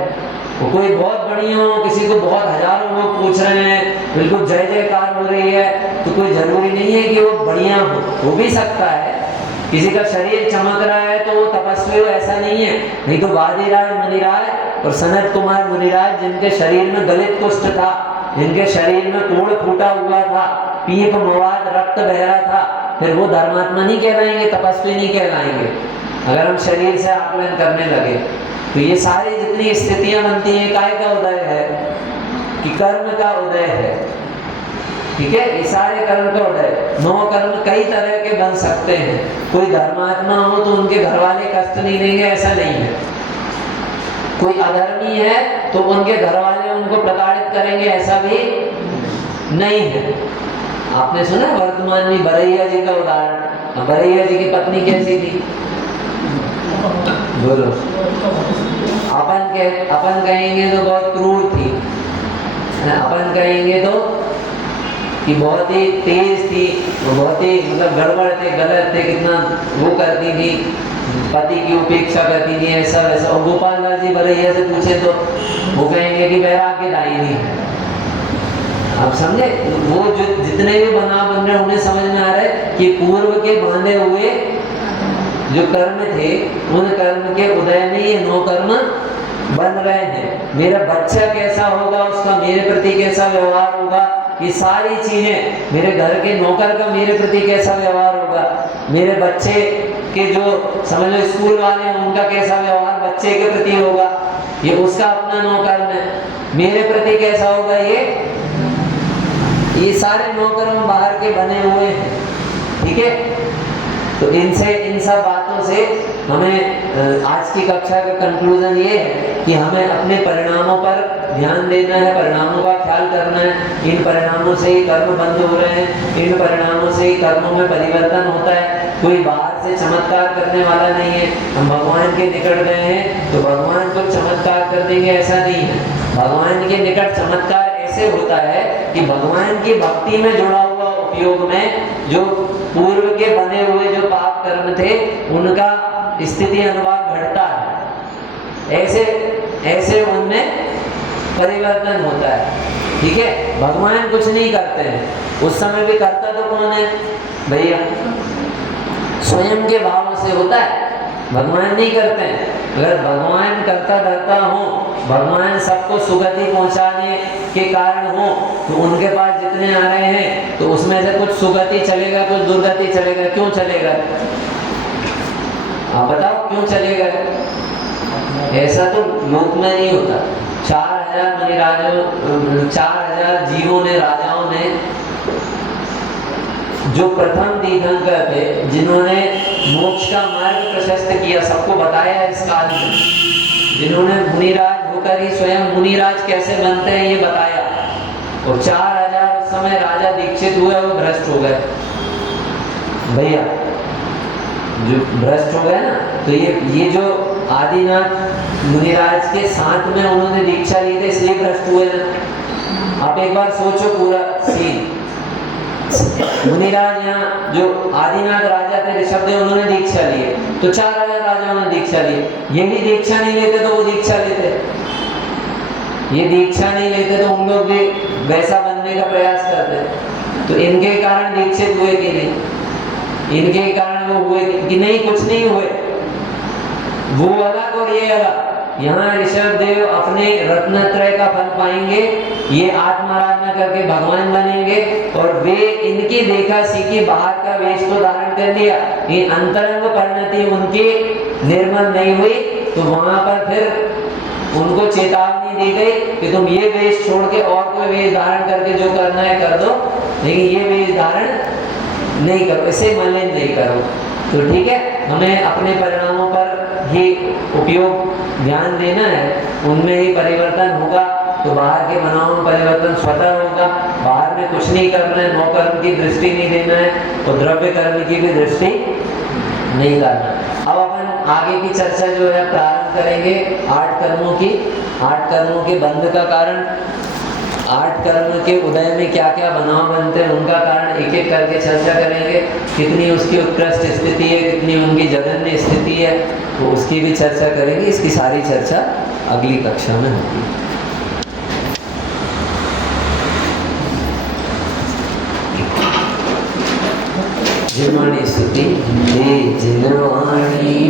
वो कोई बहुत बढ़िया हो, किसी को बहुत हजारों लोग पूछ रहे हैं, बिल्कुल जय जयकार हो रही है, तो कोई जरूरी नहीं है कि वो बढ़िया हो भी सकता है। किसी का शरीर चमक रहा है तो वो तपस्वी हो, ऐसा नहीं है। नहीं तो वादिराज मुनिराज और सनत कुमार मुनिराज, जिनके शरीर में गलित कुष्ठ था, जिनके शरीर में कोढ़ फूटा हुआ था, पीप मवाद रक्त बह रहा था, फिर वो धर्मात्मा नहीं कहलाएंगे, तपस्वी नहीं कहलाएंगे, अगर हम शरीर से आकलन करने लगे। तो ये सारी जितनी स्थितियां बनती हैं, काय का उदय है? कि कर्म का उदय है। ठीक है, ये सारे कर्म का उदय। 9 कर्म कई तरह के बन सकते हैं। कोई धर्मात्मा हो तो उनके घर वाले कष्ट नहीं देंगे, ऐसा नहीं है। कोई अधर्मी है तो उनके घर वाले उनको प्रताड़ित करेंगे, ऐसा भी नहीं है। आपने सुना वर्तमान में बरैया जी का उदाहरण? बरैया जी की पत्नी कैसी थी? बोलो। अपन कहेंगे तो बहुत क्रूर थी, अपन कहेंगे तो कि बहुत ही तेज थी, बहुत ही मतलब गड़बड़ थे, गलत थे, कितना वो करती थी, पति की उपेक्षा करती थी, ऐसा वैसा। और गोपाल दास जी बरैया से पूछे तो वो कहेंगे कि वैराग्य दायिनी है। आप समझे? वो जो जितने भी बना बन रहे उन्हें समझ में आ रहा है कि पूर्व के बांधे हुए जो कर्म थे, उन कर्म के उदय में ये 9 कर्म बन रहे हैं। मेरा बच्चा कैसा होगा, उसका मेरे प्रति कैसा व्यवहार होगा, ये सारी चीजें, मेरे घर के नौकर का मेरे प्रति कैसा व्यवहार होगा, मेरे बच्चे के जो समझ लो स्कूल वाले हैं उनका कैसा व्यवहार बच्चे के प्रति होगा, ये उसका अपना 9 कर्म है। मेरे प्रति कैसा होगा, ये सारे 9 कर्म बाहर के बने हुए हैं। ठीक है, तो इनसे, इन सब बातों से हमें आज की कक्षा का कंक्लूजन ये है कि हमें अपने परिणामों पर ध्यान देना है, परिणामों का ख्याल करना है। इन परिणामों से ही कर्म बंद हो रहे हैं, इन परिणामों से ही कर्मों में परिवर्तन होता है। कोई बाहर से चमत्कार करने वाला नहीं है। हम भगवान के निकट गए हैं तो भगवान को चमत्कार कर देंगे, ऐसा नहीं है। भगवान के निकट चमत्कार ऐसे होता है कि भगवान की भक्ति में जुड़ा हुआ उपयोग में जो पूर्व के बने हुए जो पाप कर्म थे उनका स्थिति अनुवाद घटता है, ऐसे उनमें परिवर्तन होता है। ठीक है, भगवान कुछ नहीं करते हैं। उस समय भी करता तो कौन है भैया? स्वयं के भाव से होता है, भगवान नहीं करते हैं। अगर भगवान करता धरता हो, भगवान सबको सुगति पहुंचाने के कारण हो, तो उनके पास जितने आ रहे हैं तो उसमें से कुछ सुगति चलेगा, कुछ दुर्गति चलेगा। क्यों चलेगा? आप बताओ क्यों चलेगा? ऐसा तो लोक में नहीं होता। 4000 मुनिराजों, 4000 जीवों ने, राजाओं ने, जो प्रथम तीर्थंकर थे, जिन्होंने मोक्ष का मार्ग प्रशस्त किया, सबको बताया इस काल में, जिन्होंने मुनिराज होकर ही स्वयं मुनिराज कैसे बनते हैं ये बताया। और 4000 उस समय राजा दीक्षित हुए, वो भ्रष्ट हो गए भैया, जो भ्रष्ट हो गए ना। तो ये जो आदिनाथ मुनिराज के साथ में उन्होंने दीक्षा ली थी, इसलिए भ्रष्ट हुए ना। आप एक बार सोचो पूरा सीन। मुनिराज यहाँ जो आदिनाथ राजा थे, ऋषभदेव, उन्होंने दीक्षा ली है, तो 4000 राजाओं ने दीक्षा ली। यही दीक्षा नहीं लेते तो वो दीक्षा लेते, ये दीक्षा नहीं लेते तो उन लोग भी वैसा बनने का प्रयास करते। तो इनके कारण दीक्षित हुए कि नहीं? इनके कारण वो हुए कि नहीं? कुछ नहीं हुए। वो अलग और ये अलग। यहाँ ऋषभदेव अपने रत्नत्रय का फल पाएंगे, ये आत्माराधना करके भगवान बनेंगे, और वे इनकी देखा सीखी बाहर का वेश तो धारण कर लिया, ये अंतरंग परिणति उनकी निर्मल नहीं हुई, तो वहां पर फिर उनको चेतावनी दी गई कि तुम ये वेश छोड़ के और कोई वेश धारण करके जो करना है कर दो, लेकिन ये वेश धारण नहीं करो, इसे मलिन नहीं करो। तो ठीक है, हमें अपने परिणामों पर ही उपयोग ध्यान देना है, उनमें ही परिवर्तन होगा। तो बाहर के बनाव में परिवर्तन स्वतः होगा। बाहर में कुछ नहीं करना है, 9 कर्म की दृष्टि नहीं देना है, और द्रव्य कर्म की भी दृष्टि नहीं करना। अब अपन आगे की चर्चा जो है प्रारंभ करेंगे 8 कर्मों की, 8 कर्मों के बंध का कारण। आठ कर्म के उदय में क्या क्या बनाव बनते हैं, उनका कारण एक एक करके चर्चा करेंगे। कितनी उसकी उत्कृष्ट स्थिति है, कितनी उनकी जघन्य स्थिति है, वो उसकी भी चर्चा करेंगे। इसकी सारी चर्चा अगली कक्षा में होगी। जिनवाणी स्तुति जिनवाणी